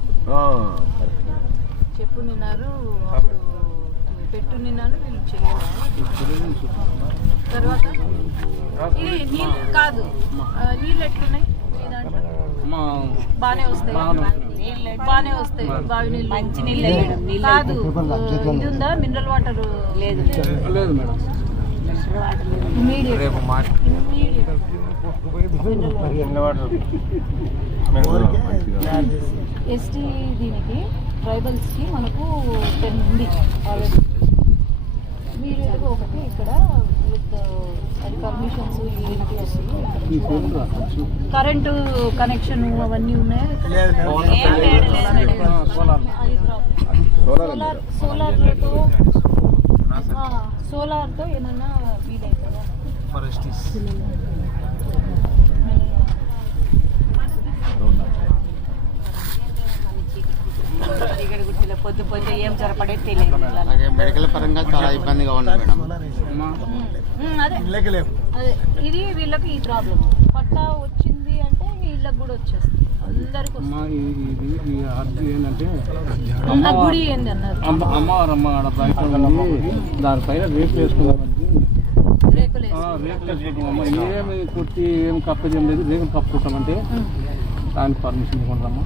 చెప్పు నిన్నారు, అప్పుడు పెట్టు నిన్నాను, వీళ్ళు చేయాలి. తర్వాత ఇది నీళ్ళు కాదు, నీళ్ళు ఎట్లున్నాయి మీ దాంట్లో? బాగానే వస్తాయి, బాగానే వస్తాయి. బావి నీళ్ళు, మంచి నీళ్ళు కాదు. ఇది ఉందా మినరల్ వాటర్? లేదు మేడం. ఎస్టీ దీనికి ట్రైబల్స్కి మనకు 10 ఉంది ఆల్రెడీ. మీరు ఒకటి ఇక్కడ విత్ అది పర్మిషన్స్ ఏంటి వస్తుంది, కరెంటు కనెక్షన్ అవన్నీ ఉన్నాయా? సోలార్తో ఏమన్నా వీలవుతుందా? పొద్దు పొద్దు ఏం జరపడే తెలియదు. మెడికల్ పరంగా చాలా ఇబ్బందిగా ఉంది మేడం. అదే ఇది వీళ్ళకి ఈ ప్రాబ్లం. పట్టా వచ్చింది అంటే వీళ్ళకి కూడా వచ్చేస్తుంది, అందరికి ఏంటంటే గుడి ఏంది అన్నారు. దానిపైన రేపు వేసుకున్నాం, రేకులు ఏమి కుట్టి ఏం కప్పేది ఏం లేదు, రేకులు కప్పుకుంటామంటే దానికి పర్మిషన్ ఇవ్వడమ్మా.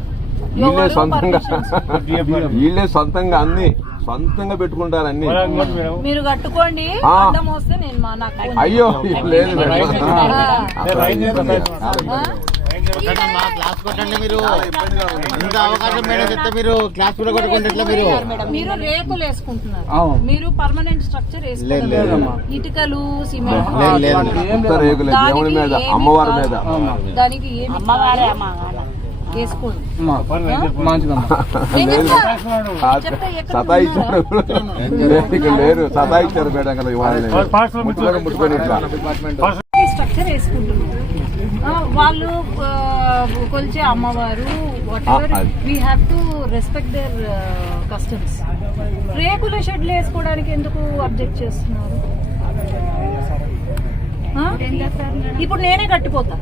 వీళ్ళే సొంతంగా అన్ని సొంతంగా పెట్టుకుంటారు అన్ని. మీరు కట్టుకోండి, అడ్డం వస్తే నేను అయ్యో లేదు క్లాస్ కొట్టండి మీరు. ఇంత అవకాశం మేడం చెప్తే మీరు క్లాస్ కూడా కొట్టుకుంటే మీరు రేకులు వేసుకుంటున్నారు, మీరు పర్మనెంట్ స్ట్రక్చర్ వేసుకుంటున్నారు. ఇటుకలు, సిమెంట్, రేకులు దేవుడి మీద, అమ్మవారి మీద, దానికి ఏమి వేసుకోండి. మంచిదమ్మా. నేను చెప్తా ఎక్కడ సతాయిచ్చారు ఇక్కడ లేరు, సతాయిచ్చారు మేడం కదా ఇవాళ ముట్టుకొని ఇట్లా స్ట్రక్చర్ వేసుకుంటున్నాం. వాళ్ళు కొలిచే అమ్మవారు we have to respect their customs. రేకుల షెడ్లు వేసుకోవడానికి ఎందుకు అబ్జెక్ట్ చేస్తున్నారు? ఇప్పుడు నేనే కట్టిపోతా,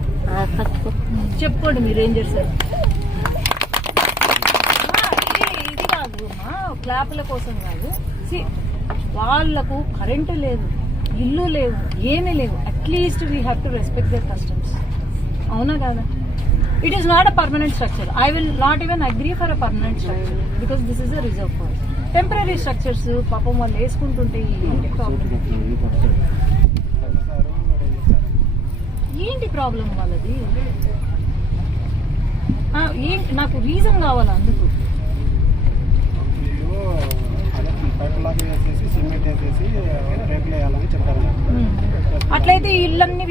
చెప్పుకోండి మీరు ఏం చేశారు. ఇది కాదు అమ్మా, క్లాపుల కోసం కాదు. వాళ్లకు కరెంటు లేదు, ఇల్లు లేవు, ఏమీ లేవు. At least we have to respect their customs. అవునా కాదా? It is not a permanent structure. I will not even agree for a permanent structure because this is a reserve forest. Temporary structures పాపం వాళ్ళు వేసుకుంటుంటే ఏంటి ప్రాబ్లం? ఏంటి problem వాళ్ళది? ఏంటి నాకు reason కావాలి అందుకు. అట్లయితే ఇళ్ళన్నీ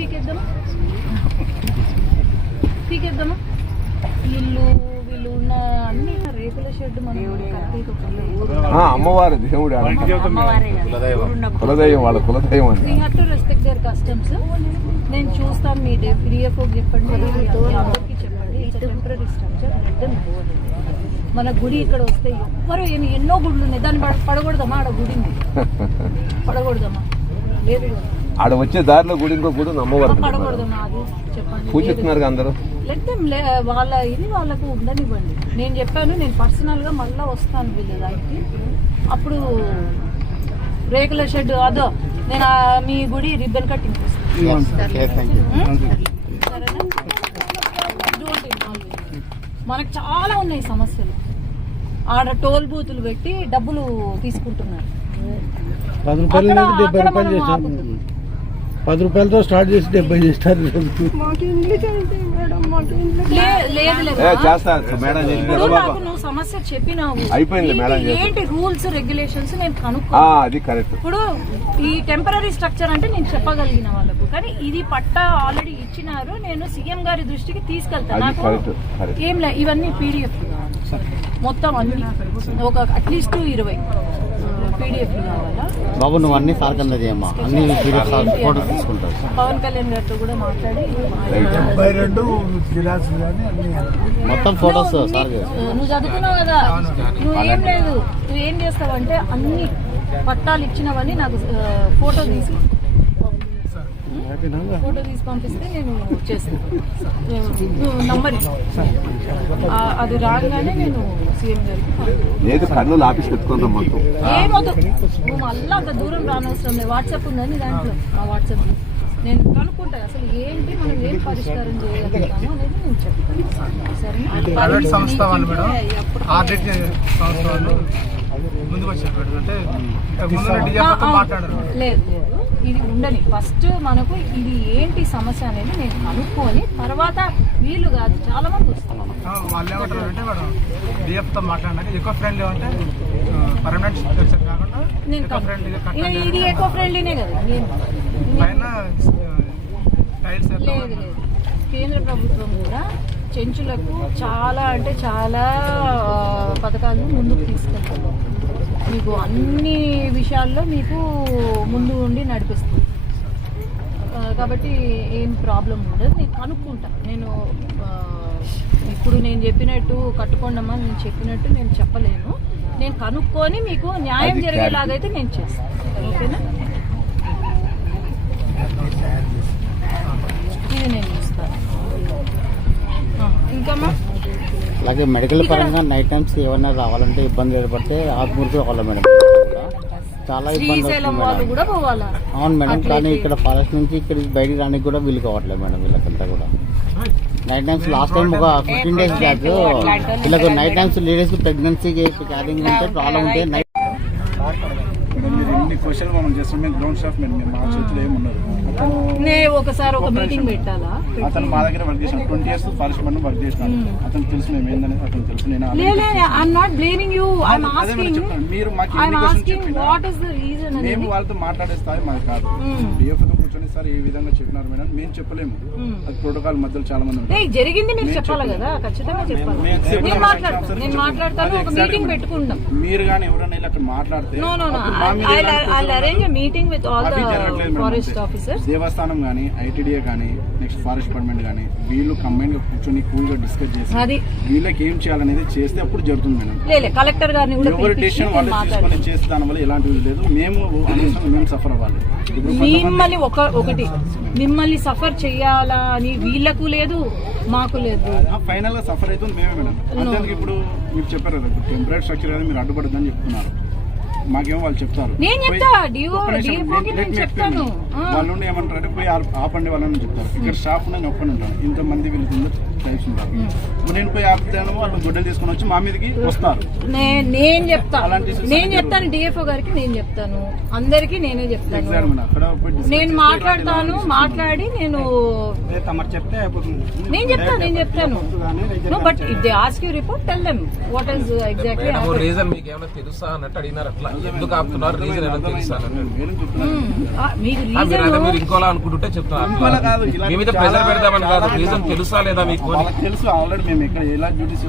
పీకేద్దామా? ఇల్లు వీళ్ళు ఉన్న అన్ని రేకుల షెడ్ మనం అమ్మవారు దేవుడు కులదైవం, వాళ్ళ కులదైవం we have to respect their customs. నేను చూస్తాను, మీ డిఎఫ్ఓకి చెప్పండి, అందరికీ చెప్పండి. టెంపరీ స్ట్రక్చర్ మన గుడి ఇక్కడ వస్తే ఎవ్వరు ఎన్నో గుడులు ఉన్నాయి, దాన్ని పడకూడదమ్మా. ఆడ గుడిని పడకూడదమ్మా, లేదు ఆడ వచ్చే దారిలో గుడి, ఇంకో గుడి అమ్మవారు పడకూడదమ్మా. అది చెప్పండి, పూజిస్తున్నారు అందరూ. వాళ్ళ ఇది వాళ్ళకు ఉండనివ్వండి. నేను చెప్పాను, నేను పర్సనల్ గా మళ్ళా వస్తాను వీళ్ళ దానికి. అప్పుడు రేకుల షెడ్ అదో నేను మీ గుడి రిబ్బన్ కట్టింగ్ మనకు చాలా ఉన్నాయి సమస్యలు. ఆడ టోల్ బూతులు పెట్టి డబ్బులు తీసుకుంటున్నారు. 10 రూపాయలు 70 రూపాయలు చేశారు. 10 రూపాయలతో స్టార్ట్ చేసి 70 చేస్తారు. నువ్వు సమస్య చెప్పినావు, అయిపోయింది మేడం. ఏంటి రూల్స్ రెగ్యులేషన్స్ నేను కనుక్కో. అది కరెక్ట్. ఇప్పుడు ఈ టెంపరీ స్ట్రక్చర్ అంటే నేను చెప్పగలిగిన వాళ్ళకు, కానీ ఇది పట్టా ఆల్రెడీ ఇచ్చినారు. నేను సీఎం గారి దృష్టికి తీసుకెళ్తాను. నాకు ఏం లే, ఇవన్నీ పీడిఎఫ్ మొత్తం అన్ని ఒక అట్లీస్ట్ 20 పీడిఎఫ్ కావాలా బాబు? నువ్వు అన్ని సార్కన్నా చేయమ్మా, అన్ని ఫోటో తీసుకుంటావు. పవన్ కళ్యాణ్ గారితో కూడా మాట్లాడి మొత్తం ఫోటోస్ నువ్వు చదువుకున్నావు కదా, నువ్వేం లేదు, నువ్వేం చేస్తావంటే అన్ని పట్టాలు ఇచ్చినవన్నీ నాకు ఫోటో తీసి పంపిస్తే నేను చేస్తాను. నంబర్ అది రాగానే నేను సీఎం గారికి ఏమవుతు నువ్వు మళ్ళీ అంత దూరం రానవసరం లేదు. వాట్సాప్ ఉందని దాంట్లో, ఆ వాట్సాప్ నేను కనుక్కుంటాను అసలు ఏంటి మనం ఏం పరిష్కారం చేయగలుగుతాము అనేది నేను చెప్తాను. సరేనా? లేదు, ఇది ఉండని. ఫస్ట్ మనకు ఇది ఏంటి సమస్య అనేది నేను కనుక్కొని తర్వాత వీళ్ళు కాదు చాలా మంది వస్తున్నారు. వాళ్ళు ఏమంటారంటే మేడం డిఎఫ్తో మాట్లాడినాక ఎక్కువ ఫ్రెండ్లీ అంటే పర్మనెంట్ కాకుండా నేను ఇది ఎకో ఫ్రెండ్లీనే కదా. నేను లేదు లేదు, కేంద్ర ప్రభుత్వం కూడా చెంచులకు చాలా అంటే చాలా పథకాలను ముందుకు తీసుకెళ్తారు. మీకు అన్ని విషయాల్లో మీకు ముందు ఉండి నడిపిస్తుంది కాబట్టి ఏం ప్రాబ్లం ఉండదు. నేను కనుక్కుంటాను. నేను ఇప్పుడు నేను చెప్పినట్టు కట్టుకోండమ్మా నేను చెప్పినట్టు నేను చెప్పలేను. నేను కనుక్కొని మీకు న్యాయం జరిగేలాగైతే నేను చేస్తాను. ఓకేనా? ఇది నేను ఇస్తాను. ఇంకమ్మా అలాగే మెడికల్ పరంగా నైట్ టైమ్స్ ఏమన్నా రావాలంటే ఇబ్బంది ఏర్పడితే ఆత్మూర్తి రావాలి మేడం. చాలా ఇబ్బంది అవును మేడం. కానీ ఇక్కడ ఫారెస్ట్ నుంచి ఇక్కడ బయటికి రానికి కూడా వీలు కావట్లేదు మేడం వీళ్ళకంతా కూడా. నైట్ టైమ్స్ లాస్ట్ టైం ఒక 15 days బ్యాక్ వీళ్ళకు నైట్ టైమ్స్ లేడీస్ ప్రెగ్నెన్సీకి క్యారింగ్ ఉంటే ప్రాబ్లం ఉంటే నైట్ క్వశ్చన్ మనం చేస్తాం. మేము గ్రౌండ్ స్టాఫ్ మా చేతిలో ఏమున్నది. ఒకసారి ఒక మీటింగ్ పెట్టాలా? అతను మా దగ్గర వర్క్ చేసిన 20 years ఫారెస్ట్ మనం వర్క్ చేసినాడు. అతను తెలుసు మేము ఏందనేది అతను తెలుసు. మేము వాళ్ళతో మాట్లాడే స్థాయి మాది కాదు. డిఎఫ్తో కూర్చొని సార్ ఈ విధంగా చెప్పినారు మేడం, మేము చెప్పలేము. అది ప్రోటోకాల్ మధ్యలో చాలా మంది ఉంటారు. జరిగింది మీరు చెప్పాలి కదా, ఖచ్చితంగా చెప్పాలి. నేను మాట్లాడతాను, ఒక మీటింగ్ పెట్టుకుంటాం. మీరు కానీ ఎవరైనా అక్కడ మాట్లాడితే arrange meeting with all the forest officers. దేవస్థానం కానీ, ఐటీడీఏ కానీ, నెక్స్ట్ ఫారెస్ట్ డిపార్ట్మెంట్ కానీ వీళ్ళు కంబైన్ గా కూర్చొని కూల్ గా డిస్కస్ చేసి వీళ్ళకి ఏం చేయాలనేది చేస్తే అప్పుడు జరుగుతుంది మేడం. కలెక్టర్ గారిని కూడా ఎవరి డెసిషన్ వాళ్ళు తీసుకొని చేస్తే దాని వల్ల ఎలాంటివి లేదు. మేము సఫర్ అవ్వాలి. మిమ్మల్ని సఫర్ చెయ్యాలా అని వీళ్ళకు లేదు, మాకు లేదు. ఫైనల్ గా సఫర్ అవుతుంది మేమే మేడం. అంతేందుకు ఇప్పుడు మీరు చెప్పారు కదా, టెంపరీ స్ట్రక్చర్ అనేది మీరు అడ్డుపడద్దని చెప్తున్నారు. మాకేమో వాళ్ళు చెప్తారు, నేను చెప్తా చెప్తాను. వాళ్ళు ఉండి ఏమంటారంటే పోయి ఆపండి వాళ్ళని చెప్తారు. ఇక్కడ స్టాఫ్ నేను ఒక్కని ఉంటాను, ఇంతమంది వీళ్ళకి టైప్స్ ఉంటారు. నేను పోయి ఆపుతాను, వాళ్ళు గుడ్డలు తీసుకుని వచ్చి మా మీదకి వస్తారు. నేను చెప్తాను డిఎఫ్ఓ గారికి, నేను చెప్తాను అందరికి, నేనే చెప్తాను. నేను మాట్లాడతాను, మాట్లాడి నేను చెప్తాను. But if they ask you report, tell them what is exactly reason. మీకు ఏమైనా తెలుసా అన్నట్టు అడిగినారు. అట్లా ఎందుకు ఆపుతున్నారు, రీజన్ ఏమైనా తెలుసా మీరు ఇంకోలా అనుకుంటుంటే చెప్తున్నారు. మీ మీద ప్రెజర్ పెడదామని కాదు, రీజన్ తెలుసా లేదా మీకు తెలుసు. ఆల్రెడీ మేము ఇక్కడ ఎలా డ్యూటీస్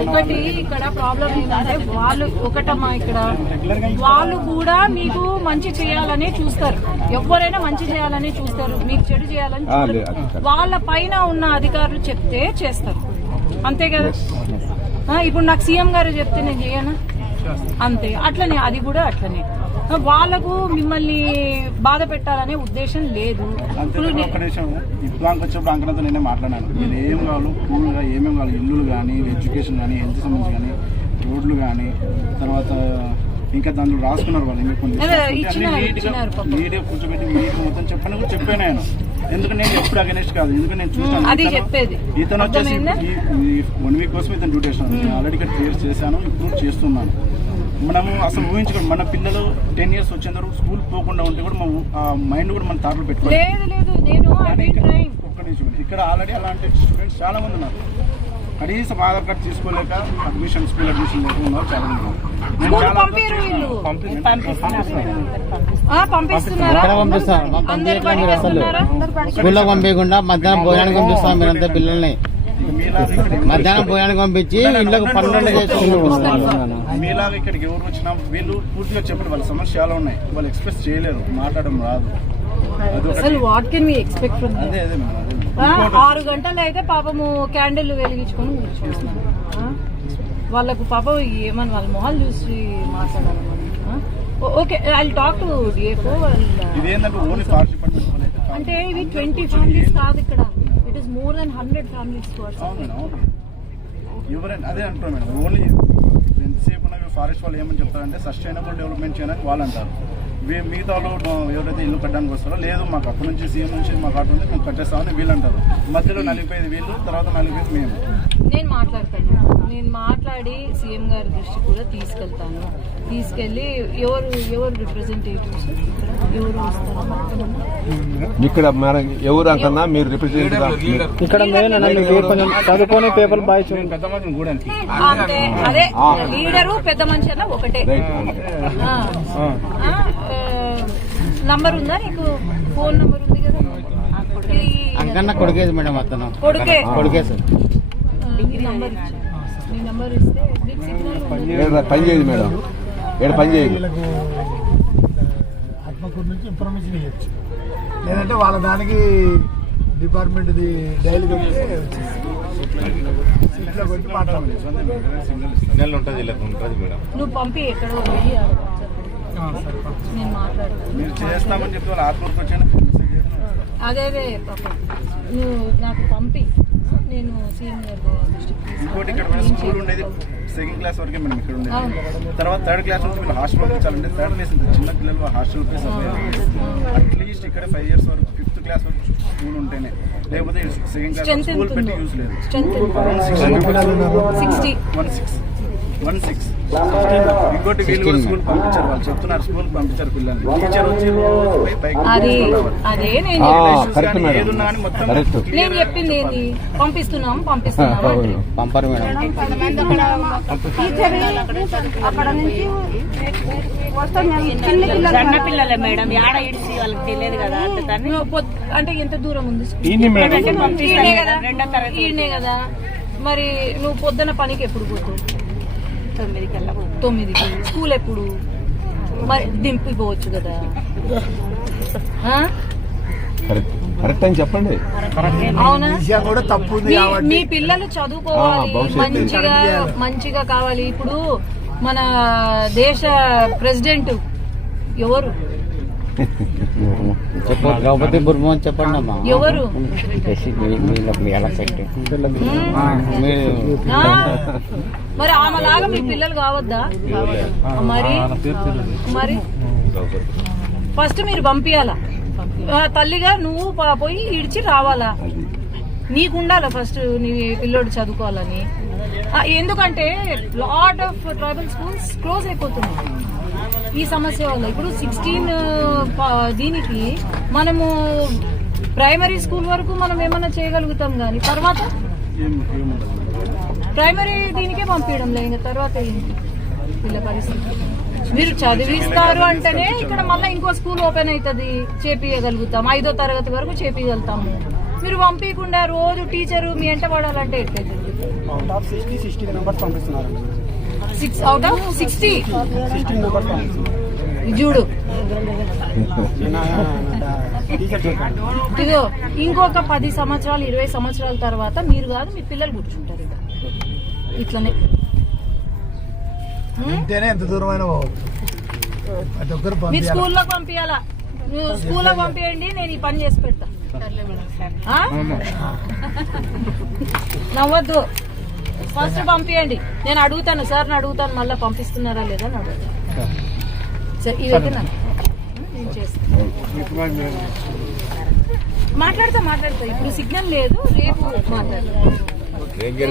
ఒకటి ఇక్కడ ప్రాబ్లం ఏంటంటే ఒకటమ్మా ఇక్కడ వాళ్ళు కూడా మీకు మంచి చేయాలనే చూస్తారు. ఎవరైనా మంచి చేయాలనే చూస్తారు, మీకు చెడు చేయాలని చూస్తారు. వాళ్ళ పైన ఉన్న అధికారులు చెప్తే చేస్తారు, అంతే కదా. ఇప్పుడు నాకు సీఎం గారు చెప్తే నేను చేయనా, అంతే. అట్లనే అది కూడా అట్లనే. వాళ్ళకు మిమ్మల్ని బాధ పెట్టాలనే ఉద్దేశం లేదు. వచ్చినప్పుడు అంకణతో నేనే మాట్లాడాను. మీరు ఏం కావాలి, కూల్గా ఏమేమి కావాలి, ఇల్లులు కానీ, ఎడ్యుకేషన్ కానీ, హెల్త్ సంబంధించి కానీ, రోడ్లు కానీ, తర్వాత ఇంకా దాంట్లో రాసుకున్నారు వాళ్ళు. నీట్గా కూర్చోబెట్టి నీట్గా మొత్తం చెప్పని కూడా చెప్పాను నేను. ఎందుకంటే నేను ఎప్పుడు అగెనిస్ట్ కాదు, ఎందుకంటే నేను చూసాను. ఇతను వచ్చేసి 1 వీక్ కోసం ఇతను డ్యూటీ చేస్తున్నాను. నేను ఆల్రెడీ ఇక్కడ క్లియర్ చేశాను, ఇప్పుడు చేస్తున్నాను. మనము అసలు ఊహించుకోండి, మన పిల్లలు 10 years వచ్చేంత వరకు స్కూల్ పోకుండా ఉంటే కూడా మన మైండ్ కూడా మన తాటలు పెట్టుకోవాలి. ఒక్క నిమిషం, ఇక్కడ ఆల్రెడీ అలాంటి స్టూడెంట్స్ చాలా మంది ఉన్నారు. కనీసం ఆధార్ కార్డు తీసుకోలేక స్కూల్ అడ్మిషన్ లేకుండా చాలా మంది ఉన్నారు. స్కూల్లో పంపించకుండా మధ్యాహ్నం భోజనానికి పంపిస్తాం మీరంతా పిల్లల్ని. మధ్యాహ్నం భోజనానికి పంపించి ఇళ్ళకు పనులు మీలాగా ఇక్కడికి ఎవరు వచ్చినా వీళ్ళు పూర్తిగా చెప్పండి, వాళ్ళ సమస్య చాలా ఉన్నాయి, వాళ్ళు ఎక్స్ప్రెస్ చేయలేరు, మాట్లాడడం రాదు. అసలు what can we expect from అదే 6 గంటలు అయితే పాపము క్యాండిల్ వెలిగించుకొని కూర్చోస్తున్నారు. వాళ్ళకు పాపం ఏమని వాళ్ళ మొహాలు చూసి మాట్లాడాలి. Okay, I talk to DFO. అంటే ఇవి 20 ఫ్యామిలీస్ కాదు ఇక్కడ, it is more than 100 families. ఎవరైనా అదే అంటారు మేడం. ఓన్లీ ఎంతసేపు ఫారెస్ట్ వాళ్ళు ఏమని చెప్తారంటే సస్టైనబుల్ డెవలప్మెంట్ చేయడానికి వాళ్ళు అంటారు. మిగతా వాళ్ళు ఎవరైతే ఇల్లు కట్టడానికి వస్తారో లేదు మాకు అక్కడి నుంచి సీఎం నుంచి మాకు అటు ఉంది మేము కట్టేస్తామని వీళ్ళు అంటారు. మధ్యలో నలిపోయేది వీళ్ళు, తర్వాత నలిపోయేది మేము. నేను మాట్లాడి సీఎం గారి దృష్టి కూడా తీసుకెళ్తాను. తీసుకెళ్లి ఎవరు రిప్రజెంటేటివ్స్ ఎవరు ఇక్కడ ఎవరు అంటున్నా మీరు రిప్రజెంటేటివ్ ఇక్కడ చదువుకొని పేపర్ బాయ్ అంటే అదే లీడరు పెద్ద మనిషి అన్న ఒకటే. నంబర్ ఉందా నీకు? ఫోన్ నంబర్ ఉంది కదా. అంకన్నా కొడుకేది మేడం, అతను కొడుకే సార్. నంబర్ ఇచ్చా, నీ నంబర్ ఇస్తే పని చేయదు మేడం, ఏడు పని చేయదు. ఆత్మకూరు నుంచి ఇన్ఫర్మేషన్ ఇవ్వచ్చు, లేదంటే వాళ్ళ దానికి డిపార్ట్మెంట్ డైలీ నువ్వు పంపి ఎక్కడో నేను మాట్లాడతాను. అదే పాప నువ్వు నాకు పంపి, నేను సీఎం గారి ఇంకోటి ఇక్కడ స్కూల్ ఉండేది 2nd క్లాస్ వరకే మనం ఇక్కడ ఉండేది. తర్వాత 3rd క్లాస్ నుంచి వీళ్ళు హాస్టల్ పంపించాలంటే 3rd క్లాస్ చిన్న పిల్లలు హాస్టల్ అట్లీస్ట్ ఇక్కడ 5 years వరకు 5th క్లాస్ వరకు స్కూల్ ఉంటేనే, లేకపోతే 2nd క్లాస్ స్కూల్ పెట్టి యూజ్ లేదు. 160 ఇంకోటి వీళ్ళు కూడా స్కూల్ పంపించారు, వాళ్ళు చెప్తున్నారు స్కూల్ పంపించారు పిల్లల్ని. టీచర్ వచ్చి రోజు పోయి బైక్ అదే ఏదున్నా కానీ మొత్తం నేను చెప్పింది ఏంది, పంపిస్తున్నాం పంపరు మేడం. చిన్న పిల్లలే మేడం, ఆడ ఇడిచి వాళ్ళకి తెలియదు కదా. అంటే ఎంత దూరం ఉంది రెండో తరగతి ఈయనే కదా. మరి నువ్వు పొద్దున పనికి ఎప్పుడు పోతావు? 9కి. స్కూల్ ఎప్పుడు? మరి దింపిపోవచ్చు కదా. కరెక్ట్ అని చెప్పండి. అవునా? కూడా తప్పు. మీ పిల్లలు చదువుకోవాలి, మంచిగా కావాలి. ఇప్పుడు మన దేశ ప్రెసిడెంట్ ఎవరు? ద్రౌపది ముర్ము అని చెప్పండి అమ్మా. ఎవరు? మరి ఆమెలాగా మీ పిల్లలు కావద్దా? మరి ఫస్ట్ మీరు పంపించాలా. తల్లిగా నువ్వు పోయి ఇడిచి రావాలా. నీకుండాలా ఫస్ట్ నీ పిల్లోడు చదువుకోవాలని. ఎందుకంటే lot of tribal schools close అయిపోతున్నాయి ఈ సమస్య వల్ల. ఇప్పుడు 16 దీనికి మనము ప్రైమరీ స్కూల్ వరకు మనం ఏమన్నా చేయగలుగుతాం, కానీ తర్వాత ప్రైమరీ దీనికే పంపించడం లేదు. ఇంకా తర్వాత ఏంటి పిల్ల పరిస్థితి? మీరు చదివిస్తారు అంటేనే ఇక్కడ మళ్ళీ ఇంకో స్కూల్ ఓపెన్ అవుతుంది, చేపియగలుగుతాం. 5వ తరగతి వరకు చేపియగలుగుతాము. మీరు పంపించకుండా రోజు టీచరు మీ ఎంట పడాలంటే ఎట్లయితే? 6 out of 60 చూడు. ఇదో ఇంకొక 10 సంవత్సరాలు 20 సంవత్సరాల తర్వాత మీరు కాదు మీ పిల్లలు కూర్చుంటారు ఇట్లనే. ఎంత దూరమైన మీరు స్కూల్లో పంపించాలా. నువ్వు స్కూల్లో పంపించండి, నేను ఈ పని చేసి పెడతా. నవ్వద్దు. ఫస్ట్ పంపించండి. నేను అడుగుతాను, సార్ని అడుగుతాను, మళ్ళీ పంపిస్తున్నారా లేదా అని అడుగుతాను. సరే ఇదైతే నేను చేస్తాను. మాట్లాడతా. ఇప్పుడు సిగ్నల్ లేదు, రేపు మాట్లాడతా. నేను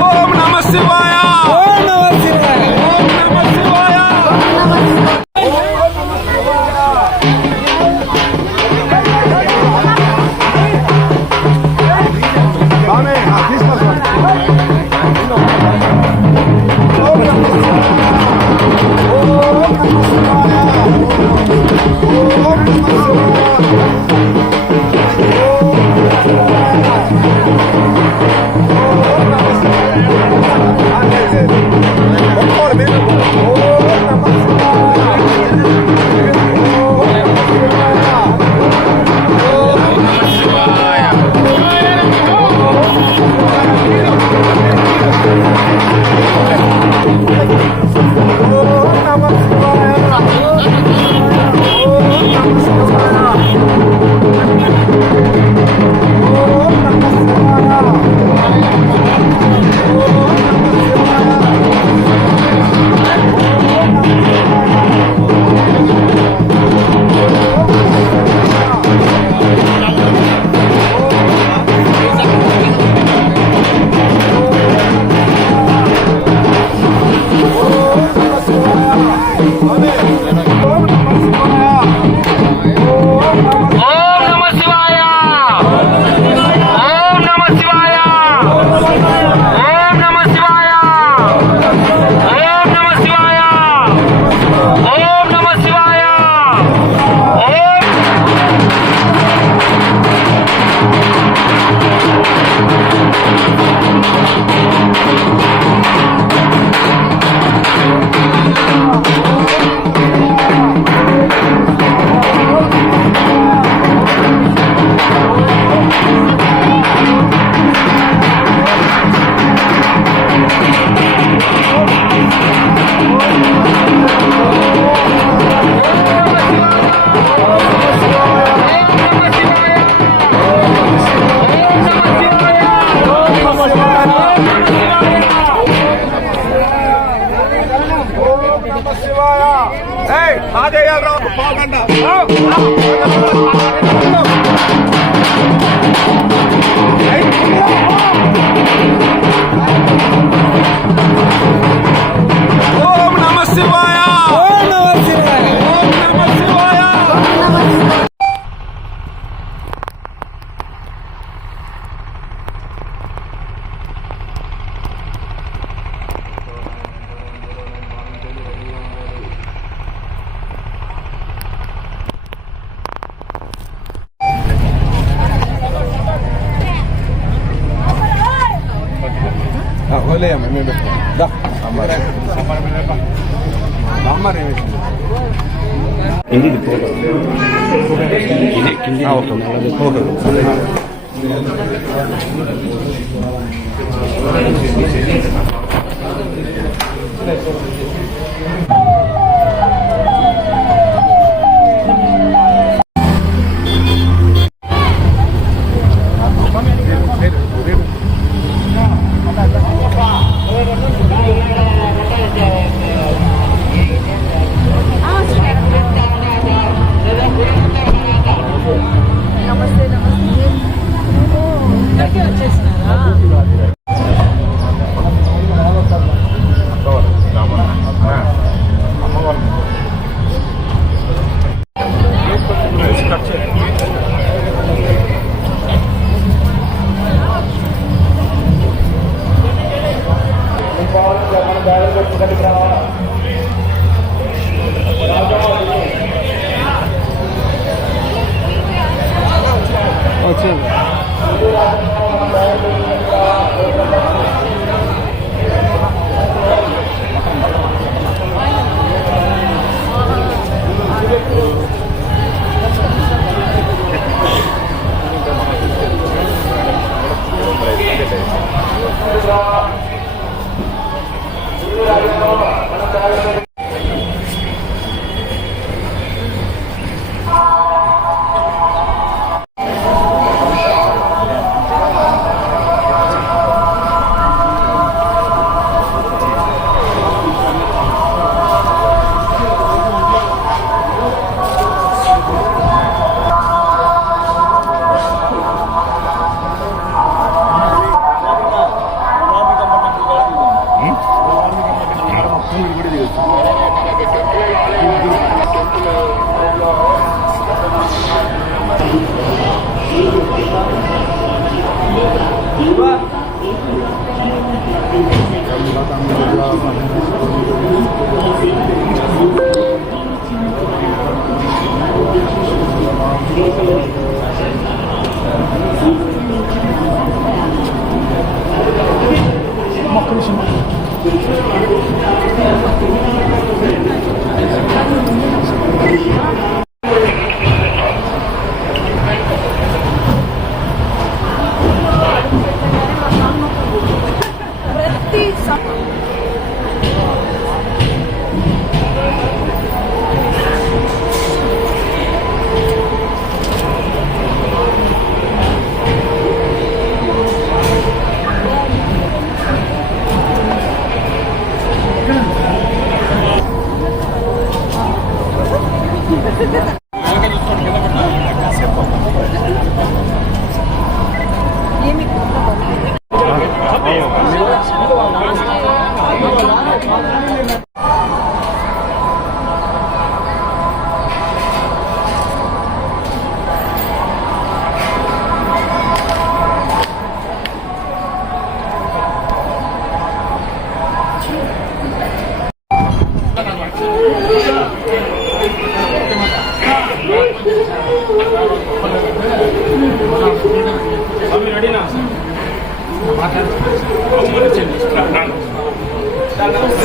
ఓం నమః శివాయ. వచ్చేసినారా?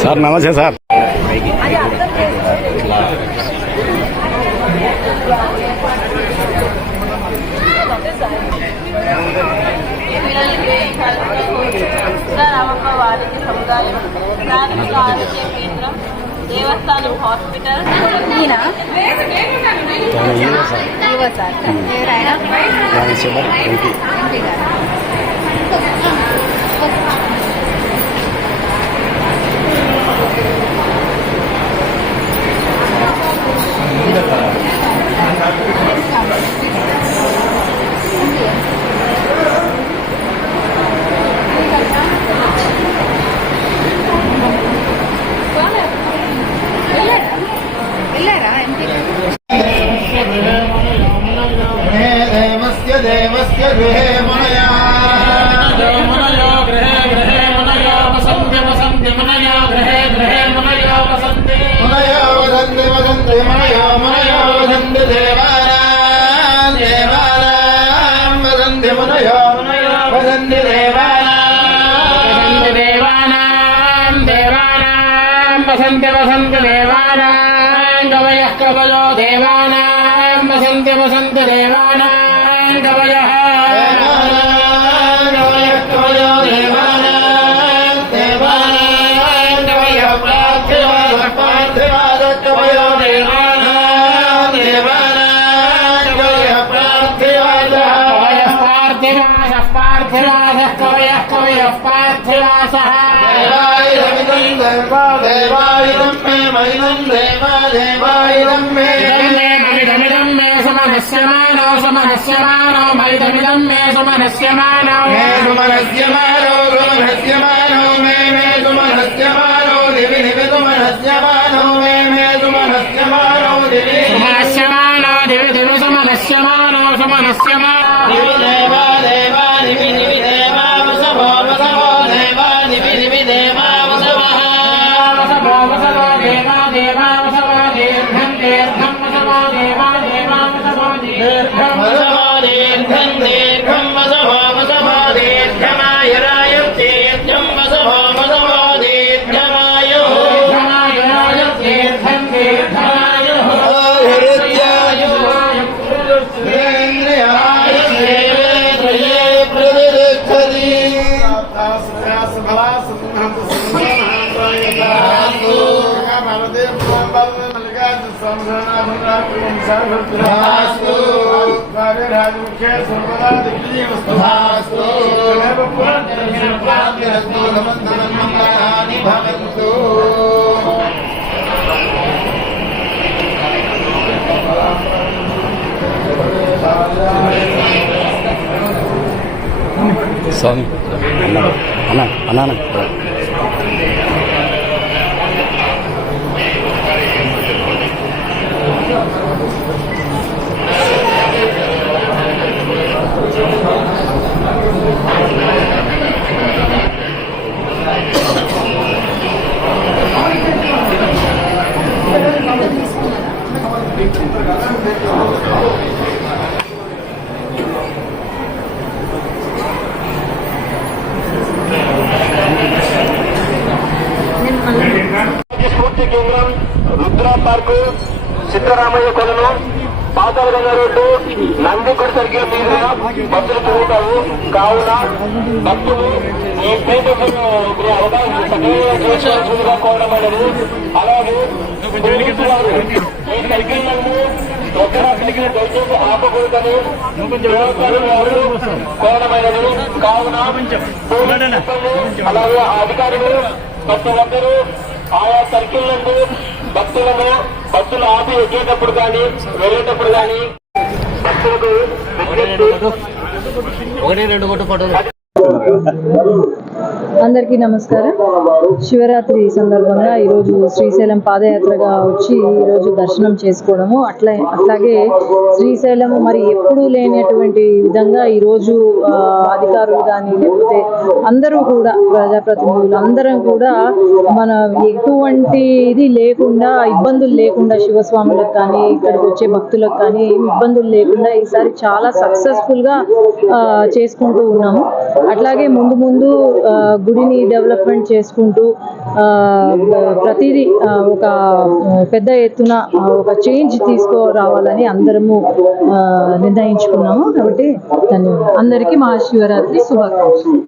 సార్ నమస్తే సార్. రామప్ప వారికి సముదాయం, ప్రాథమిక ఆరోగ్య కేంద్రం, దేవస్థానం, హాస్పిటల్. దేవస్య గృహే మనయా మనయో గృహే గృహే మనయో వసంతి వసంతి మనయో గృహే గృహే మనయో వసంతి మనయో వసంతి వసంతి మనయో మనయో వసంతి దేవానాం దేవానాం వసంతి మనయో మనయో వసంతి దేవానాం దేవానాం దేవానాం వసంతి వసంతి దేవానాం కవయః కవయో దేవానాం వసంతి వసంతి దేవానాం కవయః దేవాయుధం మే మైనం దేవా దేవాయుధం మే మైదమిదం మే సమనస్యమానో సమనస్యమానో మైదమిదం మే సమనస్యమానో మే సుమనస్యమానో సుమనస్యమానో మే మే సుమనస్యమానో దివి దివి సుమనస్యమానో మే మే సుమనస్యమానో దివి సుమనస్యమానో దివి దివి సుమనస్యమానో సుమనస్యమానో దివి దేవా దేవా దివి దివి దేవా వసవో వసవో దేవా దివి దివి దేవా వసవః వసవో వసవో దేవా దేవా వసవో దీర్ఘం దీర్ఘం వసవో దేవా దేవా వసవో దీర్ఘం వసవో దీర్ఘం దీర్ఘం వసవో వసవో దీర్ఘమాయురాయ దీర్ఘం వసవో వసవో దీర్ఘమాయు దీర్ఘమాయురాయ దీర్ఘం దీర్ఘమాయు హృదయాయు ఇంద్రియాయ దేవేంద్రియే ప్రతిదిక్షతి స్వామి అన్న అన్న స్ఫూర్తి కేంద్రం, రుద్రా పార్కు, సిద్ధరామయ్య కొలను, పాతాళగంగా రోడ్డు, నందికొండ సర్కిల్ మీదుగా బస్సులు తిరుగుతావు. కావున భక్తులు ఈ పేదలను అవగాహన సక్రమంగా కోరబడదు. అలాగే పోలీసు వారు ఈ సర్కిల్ నందు ఎక్కడ సర్కిల్ దయచేసి ఆపకూడదని వారు కోరమైనది. కావున అలాగే అధికారులు ప్రతి ఒక్కరూ ఆయా సర్కిల్ నందు భక్తులను బస్సులు ఆపి ఎక్కేటప్పుడు కానీ వెళ్ళేటప్పుడు కానీ భక్తులకు 1 2 ఫోటోలు అందరికీ నమస్కారం. శివరాత్రి సందర్భంగా ఈరోజు శ్రీశైలం పాదయాత్రగా వచ్చి ఈరోజు దర్శనం చేసుకోవడము, అట్లాగే శ్రీశైలం మరి ఎప్పుడూ లేనటువంటి విధంగా ఈరోజు అధికారులు కానీ లేకపోతే అందరూ కూడా ప్రజాప్రతినిధులు అందరం కూడా మన ఎటువంటి ఇది లేకుండా ఇబ్బందులు లేకుండా శివస్వాములకు కానీ ఇక్కడికి వచ్చే భక్తులకు కానీ ఇబ్బందులు లేకుండా ఈసారి చాలా సక్సెస్ఫుల్గా చేసుకుంటూ ఉన్నాము. అట్లాగే ముందు గుడిని డెవలప్మెంట్ చేసుకుంటూ ప్రతిదీ ఒక పెద్ద ఎత్తున ఒక చేంజ్ తీసుకురావాలని అందరము నిర్ణయించుకున్నాము. కాబట్టి ధన్యవాదాలు. అందరికీ మహాశివరాత్రి శుభాకాంక్షలు.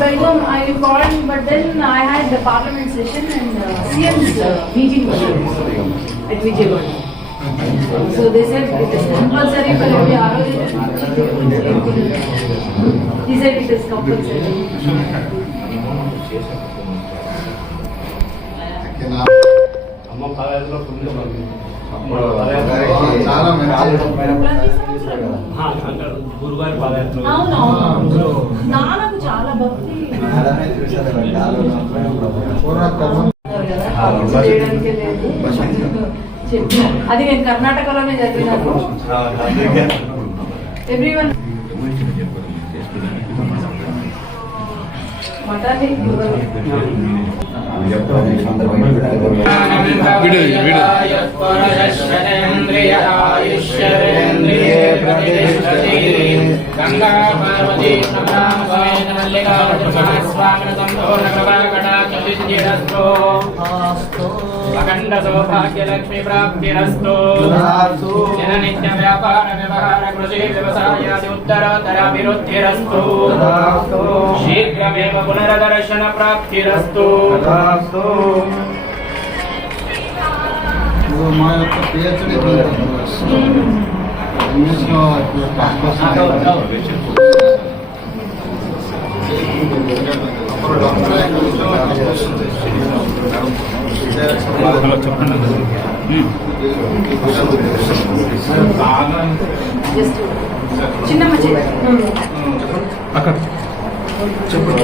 Belgaum, I called, but then I had the parliament session and CM's meeting was at Vijayawada. So they said it is compulsory for every ROJ. He said it is compulsory. చాలా నాన్నకు చాలా భక్తి అది నేను కర్ణాటకలోనే చదివినాను. ఎవ్రీవన్ మటాన్ని అఖండ సౌభాగ్యలక్ష్మి ప్రాప్తిరస్తు. నిత్య వ్యాపార వ్యవహార కృషి వ్యవసాయాది ఉత్తరోత్తరాభివృద్ధిరస్తు. శీఘ్రమేవ పునరదర్శన ప్రాప్తిరస్తు. మా యొక్క పిహెచ్డి ఇంగ్లీష్లో చిన్నమ్మ అక్కడ చెప్పండి.